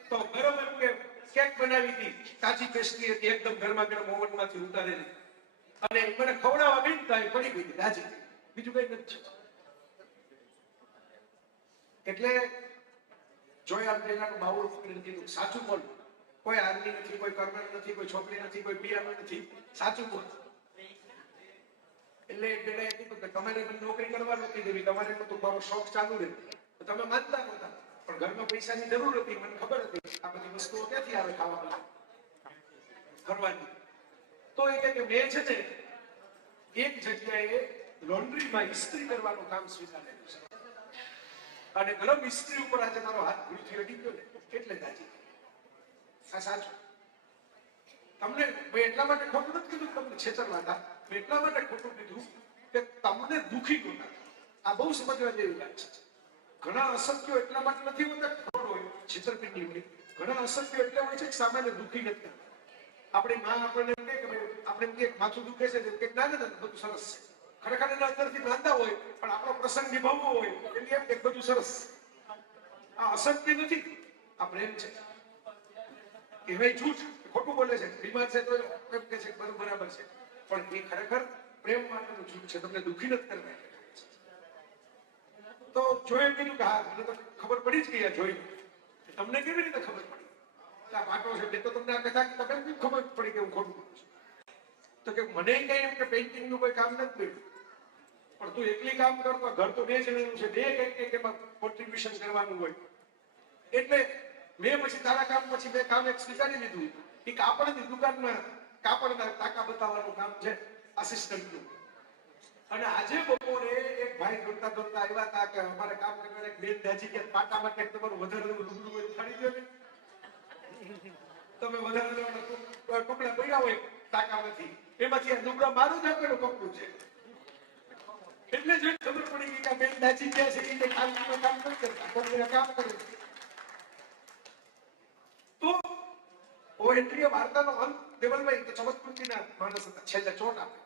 તો ગરમ એમ કે કેક બનાવી હતી, તાજી પેસ્ટ્રી હતી, એકદમ ગરમા ગરમ ઓવનમાંથી ઉતારેલી, અને મને ખવડાવવા ગઈ તો પડી ગઈ હતી તાજી. બીજું કઈ નથી. એટલે જોયા પેલાનું બાવળું પકડીને કીધું સાચું બોલ, કોઈ આર્મી નથી, કોઈ કર્નલ નથી, કોઈ છોકરી નથી, કોઈ પિયાનો નથી, સાચું બોલ. એટલે પેલા કીધું કે તમારે મને નોકરી કરવા નથી દેવી, તમારે તો મારો શોખ ચાલુ રહે. તમે માનતા નહોતા, પણ ઘરમાં પૈસાની જરૂર હતી, મને ખબર હતી આ બધી વસ્તુઓ ક્યાંથી આવે ખાવા કરવાની. તો એ કે મેં છે ને એક જગ્યાએ લોન્ડ્રીમાં ઇસ્ત્રી કરવાનું કામ સ્વીકારેલું છે, અને ગરમ ઇસ્ત્રી ઉપર આજે મારો હાથ ભૂલથી અડી ગયો ને એટલે દાજી. આ સાચું. તમને મેં એટલા માટે ખોટું નથી કીધું તમને છેતરવા હતા, મેં એટલા માટે ખોટું કીધું કે તમને દુખી નહોતા. આ બહુ સમજવા જેવી વાત છે. ઘણા અસત્યો એટલા માટે નથી હોતા ખોટું હોય, છેતરપિંડી હોય. ઘણા અસત્યો એટલે હોય છે કે સામાન્ય દુખી નથી. આપણી માં આપણને એમ કહે કે ભાઈ આપણે એમ કે માથું દુખે છે, કે ના ના બધું સરસ છે. ખરેખર એના અંદરથી માંદા હોય, પણ આપણો પ્રસંગ નિભાવવો હોય એટલે એમ કે બધું સરસ. આ અસત્ય નથી, આ પ્રેમ છે. એ ભાઈ જૂઠ ખોટું બોલે છે, બીમાર છે તો એમ કે છે બધું બરાબર છે, પણ એ ખરેખર પ્રેમ માટેનું જૂઠ છે. તમને દુખી નથી કરવા. તો જોઈ કીધું કે હા મને તો ખબર પડી જ ગઈ. જોઈ તમને કેવી રીતે ખબર પડી આ પાટો છે? તો તમને આ કથા તમને ખબર પડી કે હું ખોટું બોલું છું. તો કે મને કઈ એમ કે પેઇન્ટિંગ નું કોઈ કામ નથી મળ્યું, પણ તું એકલી કામ કરતો, ઘર તો બે જણાનું છે, બે કઈક એમાં કોન્ટ્રીબ્યુશન કરવાનું હોય, એટલે મેં પછી તારા કામ પછી મેં કામ એક સ્વીકારી લીધું. એ કાપડની દુકાનમાં કાપડના ટાંકા બતાવવાનું કામ છે, આસિસ્ટન્ટનું. અને આજે બપોરે એક ભાઈ દોડતા દોડતા આવ્યા હતા કે અમારે કામ કરવાના એક બેન દાજી કે પાટા માટે તમારું વધારે લુગડું હોય ફાડી દો ને, તમે વધારે ટુકડા પડ્યા હોય ટાંકામાંથી, એમાંથી આ લુગડા મારું જ આપેલું કપડું છે. એટલે જ ખબર પડી ગઈ કે બેન દાજી ક્યાં છે, એ કામ નથી કરતા, કામ કરે. તો ઓ એન્ટ્રી વાર્તાનો અંત દેવલભાઈ તો ચમત્કૃતિના માણસ હતા, છેલ્લે ચોટ આપે.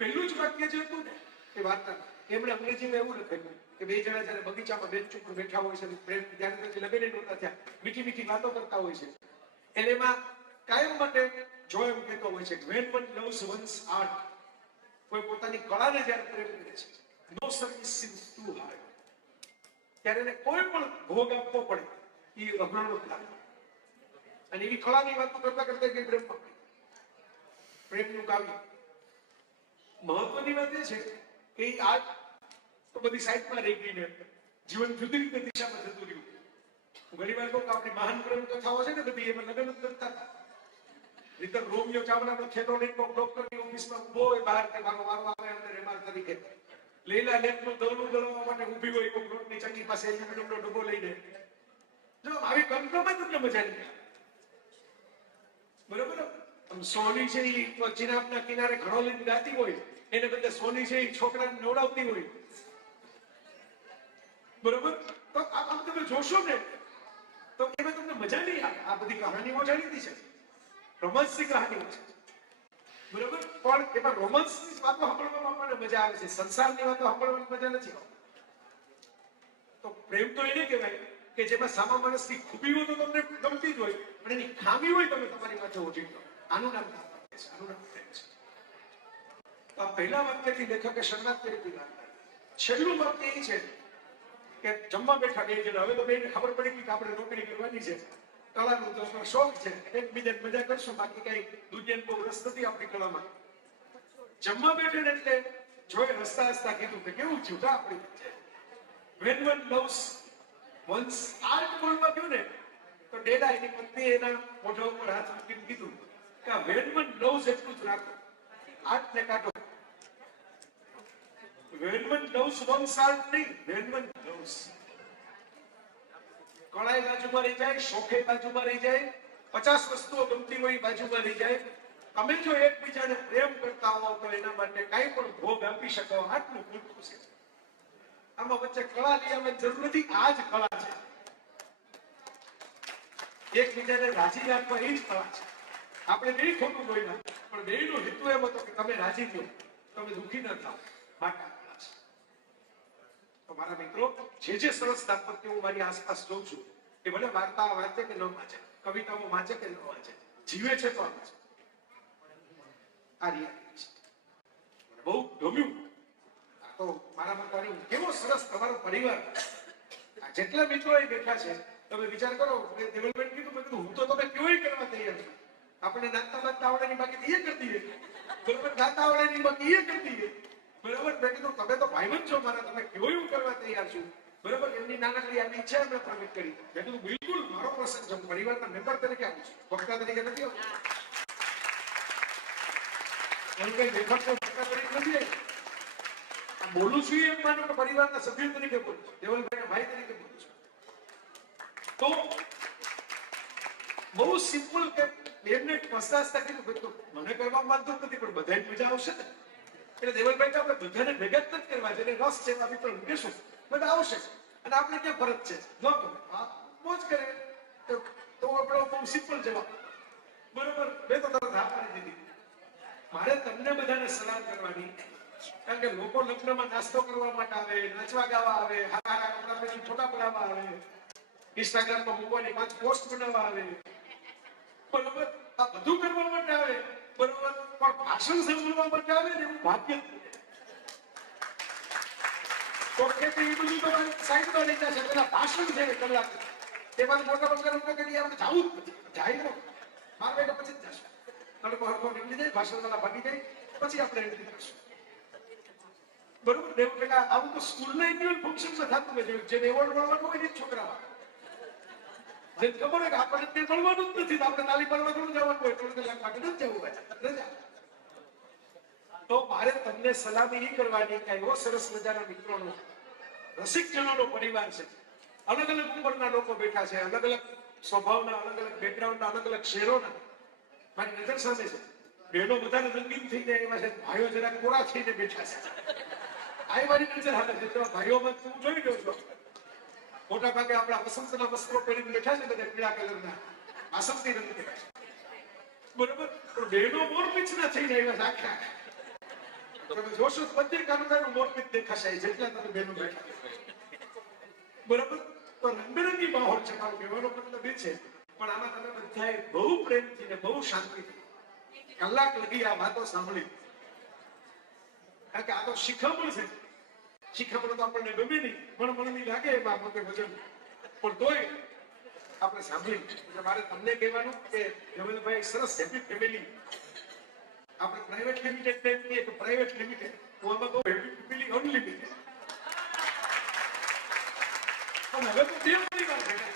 પહેલું જ વાક્ય જે હતું ને એ વાર્તામાં, એમણે અંગ્રેજીમાં એવું લખેલું કે બે જણા જયારે બગીચામાં બેન્ચ ઉપર બેઠા હોય છે, પ્રેમ ધ્યાન લગ્ન નહોતા થયા, મીઠી મીઠી વાતો કરતા હોય છે. એટલે એમાં કાયમ માટે જો એમ કહેતો હોય છે when one loves one's art, કોઈ પોતાની કળાને જયારે પ્રેમ કરે છે, no service seems too hard. ત્યારે એને કોઈ પણ ભોગ આપવો પડે એ અઘરો થાય. અને એવી કળાની વાતો કરતા કરતા કઈ પ્રેમનું કાવ્ય. મહત્વની વાત એ છે કે આર્ટ તો બધી સાઈડમાં રહી ગઈ ને જીવન જુદી રીતે દિશામાં જતું રહ્યું. ઘણી વાર કહું કે આપણી મહાન પ્રેમ કથાઓ છે ને બધી એમાં લગ્ન જ કરતા હતા. રીતર રોમિયો ચાવડાનો ખેતો લઈને ડોક્ટરની ઓફિસમાં ઉભો હોય બહાર કે મારો વારો આવે અંદર એમાં તરીકે લીલા લેપનું દળવું દળવા માટે ઊભી હોય કોઈ રોટની ચટણી પાસે એલ્યુમિનિયમનો ડબ્બો લઈને. જો આવી કલ્પનામાં તમને મજા નહીં આવે. બરોબર. સોની છે એ ચિનાબના કિનારે ઘડો લઈને ગાતી હોય એને બદલે સોની છે એ છોકરાને નવડાવતી હોય. બરોબર. તો આમ તમે જોશો ને તો એમાં તમને મજા નહીં આવે. આ બધી કહાનીઓ જાણીતી છે, રોમાન્સની કહાનીઓ છે. બરોબર. પણ એમાં રોમાન્સની વાતો સાંભળવામાં આપણને મજા આવે છે, સંસારની વાતો સાંભળવાની મજા નથી આવતી. તો પ્રેમ તો એને કહેવાય કે જેમાં સામા માણસની ખૂબીઓ તો તમને ગમતી જ હોય પણ એની ખામી હોય તમે તમારી માથે ઓછી કરો. આનું નામ પ્રેમ છે. તો આ પહેલા વાક્યથી લેખકે શરૂઆત કરી દીધી. છેલ્લું વાક્ય એ છે કે જમવા બેઠા બે જણ. હવે તો બેને ખબર પડી કે આપણે નોકરી કરવાની છે, કલાનો તો શોખ છે, એકબીજાને મજા કરશું, બાકી કઈ દુનિયાને બહુ રસ નથી આપણી કળામાં. જમવા બેઠે ને એટલે જોઈ હસતા હસતા કીધું કે કેવું થયું કા આપણી વચ્ચે. When one loves once art બોલવા ગયું ને તો ડેડા એની પત્ની એના મોઢા ઉપર હાથ મૂકીને કીધું કે when one loves એટલું જ રાખો, આર્ટ ને કાઢો. when one loves once art નહીં, when one loves. કળાઈ બાજુમાં રહી જાય, શોખે બાજુમાં રહી જાય, 50 વસ્તુઓ ગમતી હોય બાજુમાં રહી જાય. તમે જો એકબીજાને પ્રેમ કરતા હો તો એના માટે કાંઈ પણ ભોગ આપી શકો, આટલું પૂરતું છે. આમાં વચ્ચે કળા લઈ આવવાની જરૂર નથી. આ જ કળા છે. એકબીજાને રાજી રાખવા એ જ કળા છે. આપણે બે ખોટું બોલ્યા પણ બેનો હેતુ એમ હતો કે તમે રાજી થયો, તમે દુઃખી ન થાવ. માટે કળા છે. તો મારા મિત્રો, જે સરસ દાંપત્ય હું મારી આસપાસ જોઉં છું એ ભલે વાર્તા વાંચે કે ન વાંચે, કવિતાઓ વાંચે કે ન વાંચે, જીવે છે તો વાંચે. આ રિયાલિટી છે. બહુ ગમ્યું. તો મારા મત કેવો સરસ તમારો પરિવાર. જેટલા મિત્રો અહીં બેઠા છે તમે વિચાર કરો. દેવલબેન કીધું મેં કીધું હું તો તમે કેવું કરવા તૈયાર છું. આપણે નાતા બાંધતા આવડે બાકી એ કરી દઈએ. બરોબર. ગાતા આવડે બાકી એ કરી દઈએ. બરોબર. મેં કીધું તમે તો ભાઈબંધ છો મારા, તમે કેવું કરવા તૈયાર છું. બરોબર. એમની નાનકડી આની ઈચ્છા એમને પ્રગટ કરી. મેં કીધું બિલકુલ મારો પ્રસંગ છે, પરિવારના મેમ્બર તરીકે આવું છું, વક્તા તરીકે નથી આવતું. એમ કઈ લેખક વક્તા તરીકે નથી આવ્યું. બોલું છું એમ માનો કે પરિવારના સભ્ય તરીકે બોલું છું, દેવલભાઈના ભાઈ તરીકે બોલું છું. તો બહુ સિમ્પલ કે બેનને પસ્તાસ્તા કીધું તો મને કરવા માંગતો નથી પણ બધાને મજા આવશે ને. એટલે દેવલભાઈ તો આપણે બધાને ભેગા જ નથી કરવા, જેને રસ છે એમાં મિત્રો કહેશું બધા આવશે. અને આપણે ક્યાં ફરજ છે, ન ગમે મોજ કરે તો આપણો બહુ સિમ્પલ જવાબ. બરોબર. મેં તો તરત હા પાડી દીધી. મારે તમને બધાને સલામ કરવાની, કારણ કે લોકો લગ્નમાં નાસ્તો કરવા માટે આવે, નાચવા ગાવા આવે, હારા કપડા પહેરીને ફોટા પડાવવા આવે, ઇન્સ્ટાગ્રામમાં મૂકવાની 5 પોસ્ટ બનાવવા આવે. બરોબર. આ બધું કરવા માટે આવે. બરોબર. પણ ભાષણ સાંભળવા માટે આવે ને એવું ભાગ્ય તો કે એ બધું તમારે સાઈડમાં લઈ જશે. પેલા ભાષણ છે કલાક એમાં મોટા બંગર ઉપર કરી આપણે જવું જ નથી. જાય નો માર બેટા પછી જ જશે. તડકો હરકો નીકળી જાય, ભાષણ વાળા ભાગી જાય, પછી આપણે એન્ટ્રી કરશું. બરોબર. દેવું પેલા આવું તો સ્કૂલના એન્યુઅલ ફંક્શનમાં થતું હોય છે. જેને એવોર્ડ મળવાનું હોય ને છોકરાઓ જે ખબર હોય કે આપણને તે મળવાનું જ નથી, આપણે તાલી પાડવા થોડું જવાનું હોય, 3 કલાક માટે નથી જવું હોય રજા. તો મારે તમને સલામી એ કરવાની કે એવો સરસ મજાના મિત્રોનો, રસિકજનોનો પરિવાર છે. અલગ અલગ ઉંમરના લોકો બેઠા છે, અલગ અલગ સ્વભાવના, અલગ અલગ બેકગ્રાઉન્ડના, અલગ અલગ શહેરોના મારી નજર સામે છે. બહેનો બધાને રંગીન થઈ જાય એવા છે, ભાઈઓ જરા કોરા થઈને બેઠા છે. આ મારી નજર હાલે છે. તો ભાઈઓમાં હું જોઈ રહ્યો છું મોટા ભાગે આપણા વસંતના વસ્ત્રો પહેરીને બેઠા છે, બધા પીળા કલરના વાસંતી રંગ બેઠા છે. બરોબર. બહેનો મોરપીંછના થઈને આવ્યા છે આખા. તમે જોશો તો બધે કાનુડાનું મોરપીંછ દેખાશે જેટલા તમે બહેનો બેઠા. બરોબર. તો રંગબેરંગી માહોલ છે. મારો કહેવાનો મતલબ એ છે પણ આમાં તમે બધાએ બહુ પ્રેમથી ને બહુ શાંતિથી કલાક લગી આ વાતો સાંભળી. કારણ કે આ તો શિખામણ છે. શિખામણો તો આપણને ગમે નહીં, મનની લાગે એમાં આપણે વજન, પણ તોય આપણે સાંભળ્યું. એટલે મારે તમને કહેવાનું કે જમેલભાઈ સરસ હેપી ફેમિલી, આપણે પ્રાઇવેટ લિમિટેડ ટાઈપ કહીએ તો પ્રાઇવેટ લિમિટેડ, હું આમાં કહું હેપી ફેમિલી અનલિમિટેડ. પણ હવે તો બે પરિવાર ભેગા,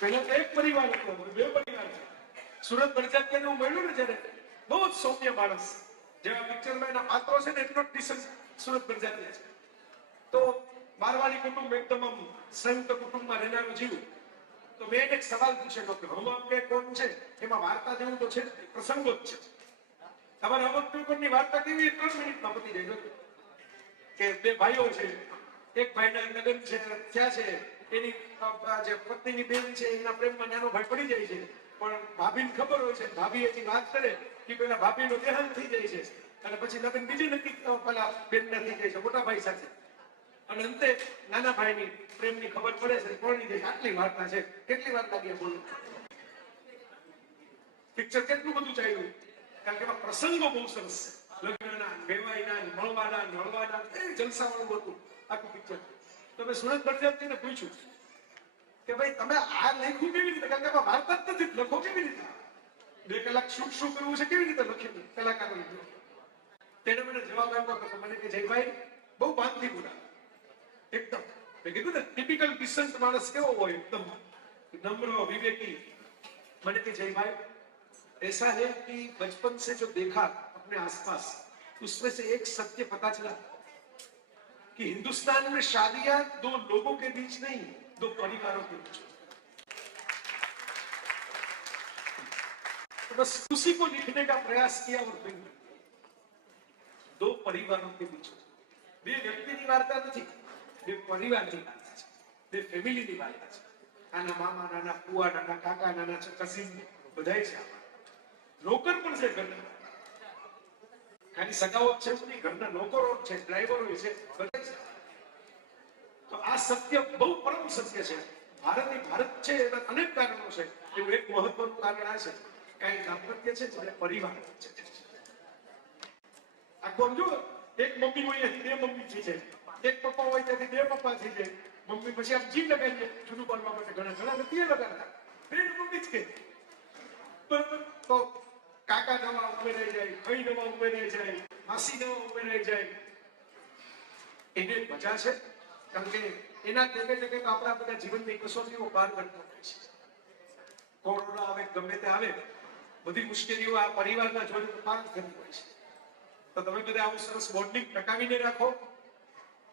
પહેલા તો એક પરિવાર હતો, હવે બે પરિવાર છે. સુરત બરજાતિયાને હું મળ્યું ને જ્યારે, બહુ જ સૌમ્ય માણસ, જેવા પિક્ચરમાં એના પાત્રો છે ને એટલો જ ડિસન્ટ સુરત બરજાતિયા છે. તો મારવાડી કુટુંબ એકદમ આમ સંયુક્ત કુટુંબમાં રહેનારું જીવ. તો મેં એક સવાલ પૂછેલો કે હમ આપકે કોણ છે, એમાં વાર્તા જેવું તો છે, પ્રસંગો જ છે. તમારા અમુકની વાર્તા કેવી 3 મિનિટમાં પતી જાય કે બે ભાઈઓ છે, એક ભાઈના લગ્ન છે થયા છે, એની જે પત્નીની બેન છે એના પ્રેમમાં નાનો ભાઈ પડી જાય છે, પણ ભાભીને ખબર હોય છે, ભાભી એની વાત કરે કે પેલા ભાભીનો દેહાંત થઈ જાય છે અને પછી લગ્ન બીજી નક્કી પેલા બેનના થઈ જાય છે મોટા ભાઈ સાથે, અને અંતે નાના ભાઈની પ્રેમની ખબર પડે છે, પરણી જાય. આટલી વાર્તા છે. કેટલી વાર લાગી બોલું? પિક્ચર કેટલું બધું ચાલ્યું, કારણ કે એમાં પ્રસંગો બહુ સરસ છે. લગ્નના, વેવાઈના, મળવાના, નળવાના, એ જલસાવાળું હતું આખું પિક્ચર. તો મેં સુરત બરજાતીને પૂછ્યું કે ભાઈ તમે આ લખ્યું કેવી રીતે, કારણ કે એમાં વાર્તા જ નથી, લખો કેવી રીતે? 2 કલાક શું કરવું છે, કેવી રીતે લખી કલાકારો? તેને મને જવાબ આપ્યો કે મને કે જયભાઈ બહુ બાંધથી બોલા, એકદમ મેં કીધું ને ટિપિકલ ડિસન્ટ માણસ કેવો હોય, એકદમ नम्र विवेकी. मैंने कहा जय भाई ऐसा है कि बचपन से जो देखा अपने आसपास उसमें से एक सत्य पता चला कि हिंदुस्तान में शादियां 2 लोगों के बीच नहीं 2 परिवारों के बीच. तो बस उसी को लिखने का प्रयास किया और फिर 2 परिवारों के बीच 2 व्यक्तिની વાર્તા નથી, 2 પરિવારની વાર્તા છે, 2 ફેમિલીની વાર્તા છે. આના મામા, નાના ફુવા, નાના કાકા, નાના કઝિન બધાય છે. નોકર પણ છે ઘરના, ખાલી સગાઓ છે નહીં, ઘરના નોકરો છે, ડ્રાઈવરો છે, બધા છે. તો આ સત્ય બહુ પરમ સત્ય છે. ભારત છે એના અનેક કારણો છે, એવું એક મહત્વનું કારણ આ છે કઈ દાંપત્ય છે જ્યારે પરિવાર છે. આ કોણ જો એક મમ્મી હોય 2 મમ્મી થઈ જાય, એક પપ્પા હોય ત્યાંથી 2 પપ્પા થઈ જાય. મમ્મી પછી આમ જીવ લગાવીએ જૂનું બનવા માટે, ઘણા નથી લગાડતા, 2 મમ્મી જ કે બરાબર. તો કાકા નવા ઉમેરાઈ જાય, ભાઈ નવા ઉમેરાઈ જાય, માસી નવા ઉમેરાઈ જાય. એને મજા છે કારણ કે એના ટકે ટકે આપણા બધા જીવનની કસોટીઓ પાર કરતા હોય છે. કોરોના આવે, ગમે તે આવે, બધી મુશ્કેલીઓ આ પરિવારના જોડે પાર કરતી હોય છે. તો તમે બધા આવું સરસ બોન્ડિંગ ટકાવીને રાખો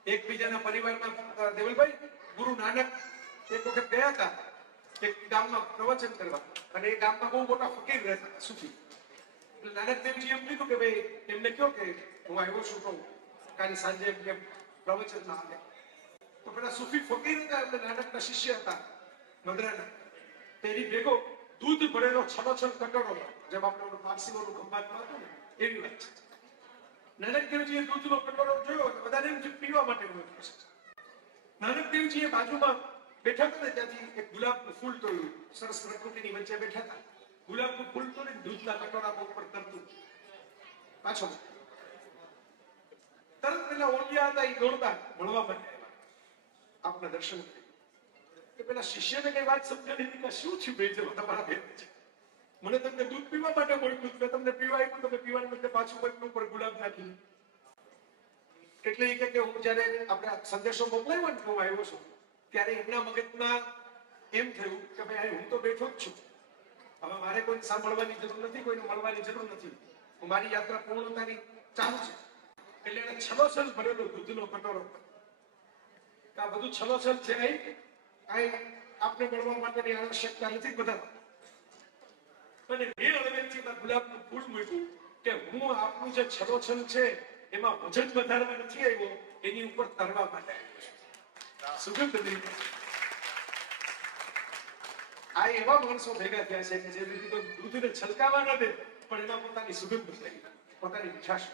એકબીજાના પરિવારમાં. દેવલભાઈ, ગુરુ નાનક એક વખત ગયા હતા એક ગામમાં પ્રવચન કરવા, અને એ ગામમાં બહુ મોટા ફકીર રહેતા હતા, સુફી. એટલે નાનક દેવજી એમ કીધું કે ભાઈ એમને કહો કે હું આવ્યો છું, કહું કાલે સાંજે એમ પ્રવચનમાં આવે. તો પેલા સુફી ફકીર હતા, એટલે નાનકના શિષ્ય હતા મદ્રાના. તેની ભેગો દૂધ ભરેલો છલોછલ કટોરો, જેમ આપણે પારસીઓનું ખંભાતમાં હતું ને એવી વાત છે. નાનક દેવજીએ દૂધનો કટોરો જોયો, બધાને એમ પીવા માટે મૂક્યો છે. નાનક દેવજીએ બાજુમાં બેઠા હતા ત્યાંથી એક ગુલાબનું ફૂલ તોડ્યું, સરસ પ્રકૃતિની વચ્ચે બેઠા હતા. ગુલાબનું ફૂલ તોડીને દૂધના કટોરા ઉપર તરતું પાછો તરત પેલા ઓલિયા હતા એ દોડતા મળવા માટે આવ્યા, આપના દર્શન કે પેલા શિષ્યને કઈ વાત સમજાણી નહીં કે શું થયું ભાઈ, જેમાં તમારા ભેદ છે. મને તમને દૂધ પીવા માટે મળ્યું, મેં તમને પીવા આપ્યું, તમે પીવાને બદલે પાછું પગનું ઉપર ગુલાબ નાખ્યું. એટલે એ કે હું જયારે આપણે સંદેશો મોકલાયો ને હું આવ્યો છું, ત્યારે એમના મગજમાં એમ થયું કે ભાઈ હું તો બેઠો જ છું, હવે મારે કોઈ સાંભળવાની જરૂર નથી, કોઈને મળવાની જરૂર નથી, મારી યાત્રા પૂર્ણતાની ચાલુ છે. એટલે એને છલોછલ ભરેલો દૂધનો કટોરો, આ બધું છલોછલ છે નહીં, કઈ આપણે મળવા માટેની આવશ્યકતા નથી બધા. અને મેં હળવેથી ગુલાબનું ફૂલ મૂક્યું કે હું આપનું જે છલોછલ છે એમાં વજન વધારવા નથી આવ્યો, એની ઉપર તરવા માટે આવ્યો છું. સુગંધ નહીં. આ એવા માણસો ભેગા થયા છે કે જે રીતે દૂધને છલકાવા ન દે, પણ એમાં પોતાની સુગંધ થઈ, પોતાની મીઠાશ.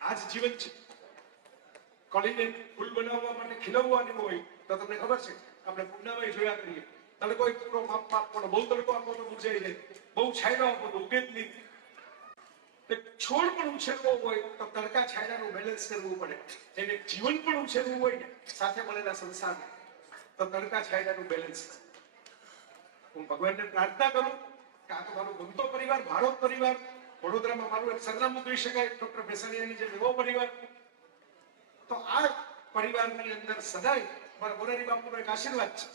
આ જ જીવન છે. કળીને ફૂલ બનાવવા માટે ખીલવવાની હોય તો તમને ખબર છે, આપણે પૂર્ણામાં જોયા કરીએ, તડકો પૂરો માપ પણ બહુ તડકો આપો તો મુરઝાઈ જાય, બહુ છાંયો આપો તો ઉગે જ નહીં. એક છોડ પણ ઉછેરવો હોય તો તડકા છાયડાનું બેલેન્સ કરવું પડે. એને જીવન પણ ઉછેરવું હોય ને સાથે મળેલા સંસારને તો તડકા છાયડાનું બેલેન્સ. હું ભગવાનને પ્રાર્થના કરું કે આ તો મારો ગમતો પરિવાર, ભારત પરિવાર, વડોદરામાં મારું એક સરનામું કહી શકાય ડોક્ટર બેસણિયાની જે એવો પરિવાર, તો આ પરિવારની અંદર સદાય મારા મોરારી બાપુનો એક આશીર્વાદ છે.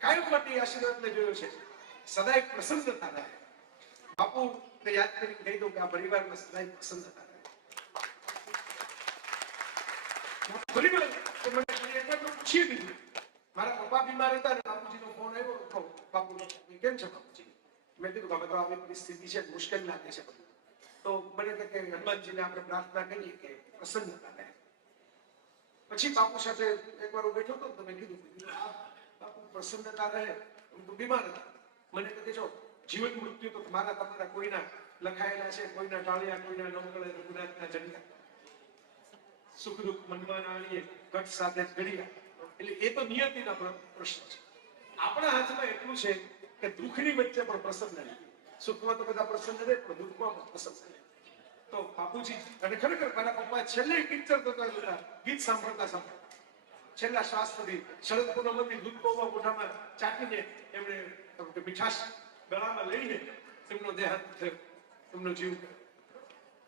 કાયમ માટે આશીર્વાદને જોયો છે, સદાય પ્રસન્નતા રહે. બાપુ યાદ કરીને કહી દઉં કે આ પરિવારમાં સદાય પ્રસન્નતા રહે. પરિવાર મને પૂછી દીધું, મારા પપ્પા બીમાર હતા ને બાપુજીનો ફોન આવ્યો તો બાપુ કેમ છે બાપુજી? મેં કીધું કે હવે તો આવી પરિસ્થિતિ છે, મુશ્કેલ લાગે છે. તો મને કે હનુમાનજીને આપણે પ્રાર્થના કરીએ કે પ્રસન્નતા રહે. પછી બાપુ સાથે એકવાર હું બેઠો હતો તો મેં કીધું બાપુ પ્રસન્નતા રહે. હું તો બીમાર હતા. મને કહે જો જીવન મૃત્યુ તો મારા તમારા કોઈના લખાયેલા છે, કોઈના ટાળ્યા, કોઈના ન મળે, રઘુનાથના જન્યા. સુખ દુઃખ મનમાં આણીએ, ઘટ સાથે ઘડ્યા. એટલે એ તો નિયતિના પ્રશ્ન છે. આપણા હાથમાં એટલું છે કે દુઃખની વચ્ચે પણ પ્રસન્ન રહે. સુખમાં તો બધા પ્રસન્ન રહે, પણ દુઃખમાં પણ પ્રસન્ન રહે. તો બાપુજી અને ખરેખર મારા પપ્પા છેલ્લે પિક્ચર જોતા ગીત સાંભળતા છેલ્લા શ્વાસ સુધી શરદ પૂનમથી દૂધ પૌવા મોઢામાં ચાટીને એમણે મીઠાશ ગળામાં લઈને તેમનો દેહાંત થયો, તેમનો જીવ ગયો.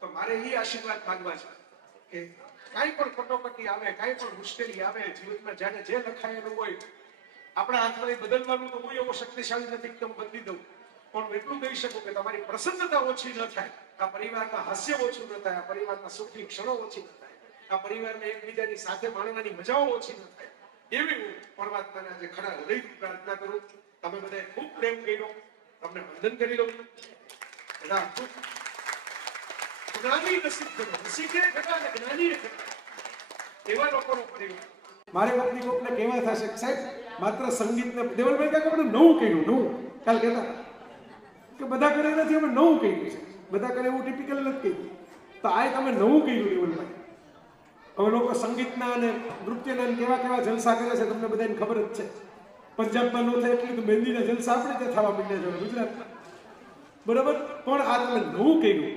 તો મારે એ આશીર્વાદ માંગવા છે કે કાંઈ પણ કટોકટી આવે, કાંઈ પણ મુશ્કેલી આવે જીવનમાં, જ્યારે જે લખાયેલું હોય આપણા હાથમાં એ બદલવાનું તો કોઈ એવો શક્તિશાળી નથી કે હું બદલી દઉં, પણ એટલું કહી શકું કે તમારી પ્રસન્નતા ઓછી ન થાય, આ પરિવારમાં હાસ્ય ઓછું ન થાય, આ પરિવારમાં સુખની ક્ષણો ઓછી ન થાય, આ પરિવારને એકબીજાની સાથે માણવાની મજાઓ ઓછી ન થાય, એવી હું પરમાત્માને આજે ખરા હૃદયથી પ્રાર્થના કરું. તમે બધાએ ખૂબ પ્રેમ કર્યો, તમને વંદન કરી લઉં. જ્ઞાની નસીબ કરો, નસીબે ખરા ને જ્ઞાનીએ ખરા, એવા લોકોનો પરિવાર. મારે વખતે કોકને કહેવા થશે સાહેબ માત્ર સંગીતને દેવલભાઈ કાકા આપણે નવું કર્યું, નવું કાલ કહેતા કે બધા કરે નથી, અમે નવું કર્યું છે. બધા કરે એવું ટિપિકલ નથી કર્યું, તો આ તમે નવું કર્યું દેવલભાઈ. હવે લોકો સંગીતના અને નૃત્યના કેવા કેવા જલસા કરે છે તમને બધાને ખબર જ છે. પંજાબમાં ન થાય એટલી તો મહેંદીના જલસા આપણે ત્યાં થવા માંડ્યા છે ગુજરાતમાં, બરાબર. પણ આ તમે નવું કર્યું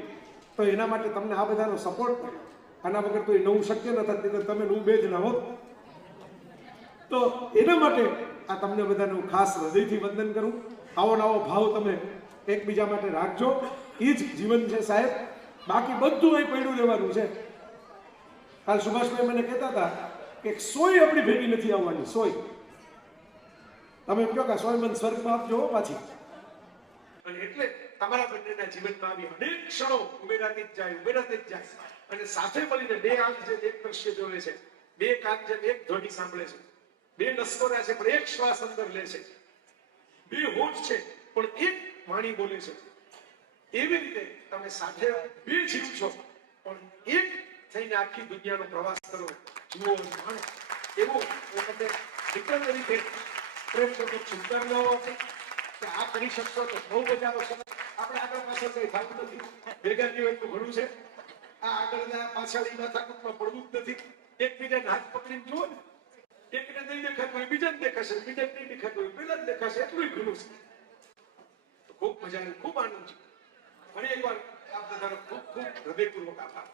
તો એના માટે તમને આ બધાનો સપોર્ટ મળ્યો. આના વગર તો એ નવું શક્ય ન થતું, તમે નવું બે જ ના હોત. તો એના માટે આ તમને બધાનું ખાસ હૃદયથી વંદન કરું. આવો નવો ભાવ તમે એકબીજા માટે રાખજો, એ જ જીવન છે સાહેબ. બાકી બધું અહીં પડ્યું રહેવાનું છે. કાલ સુભાષભાઈ મને કહેતા હતા કે સોય આપણી ભેગી નથી આવવાની, સોય. તમે એમ કહો કે સોય મને સ્વર્ગમાં આપજો પાછી. અને એટલે તમારા બંનેના જીવનમાં આવી અનેક ક્ષણો ઉમેરાતી જ જાય, ઉમેરાતી જ જાય. અને સાથે મળીને બે આંખ જે એક દ્રશ્ય જોવે છે, બે કાન જે એક ધ્વનિ સાંભળે છે, બે નસકોરા છે પણ એક શ્વાસ અંદર લે છે, બે હોઠ છે પણ એક વાણી બોલે છે. એવી રીતે તમે સાથે બે જીવ છો પણ એક થઈને આખી દુનિયાનો પ્રવાસ કરો, જુઓ, માણો. એવો વખતે વિક્રમ તરીકે પ્રેમ કરતો શુભકામનાઓ આપે કે આ કરી શકશો તો બહુ મજા આવશે. આપણે આગળ પાછળ કઈ થતું નથી, ભેગા જેવું એટલું ઘણું છે. આ આગળના પાછળ માથાકૂટમાં પડવું જ નથી. એકબીજાને હાથ પકડીને જુઓ ને, એકને નહીં દેખાતું હોય બીજાને દેખાશે, બીજાને નહીં દેખાતું હોય પેલા જ દેખાશે, એટલું ઘણું છે. ખૂબ મજા આવી, ખૂબ આનંદ છે. ફરી એકવાર આપ બધાનો ખૂબ ખૂબ હૃદયપૂર્વક આભાર.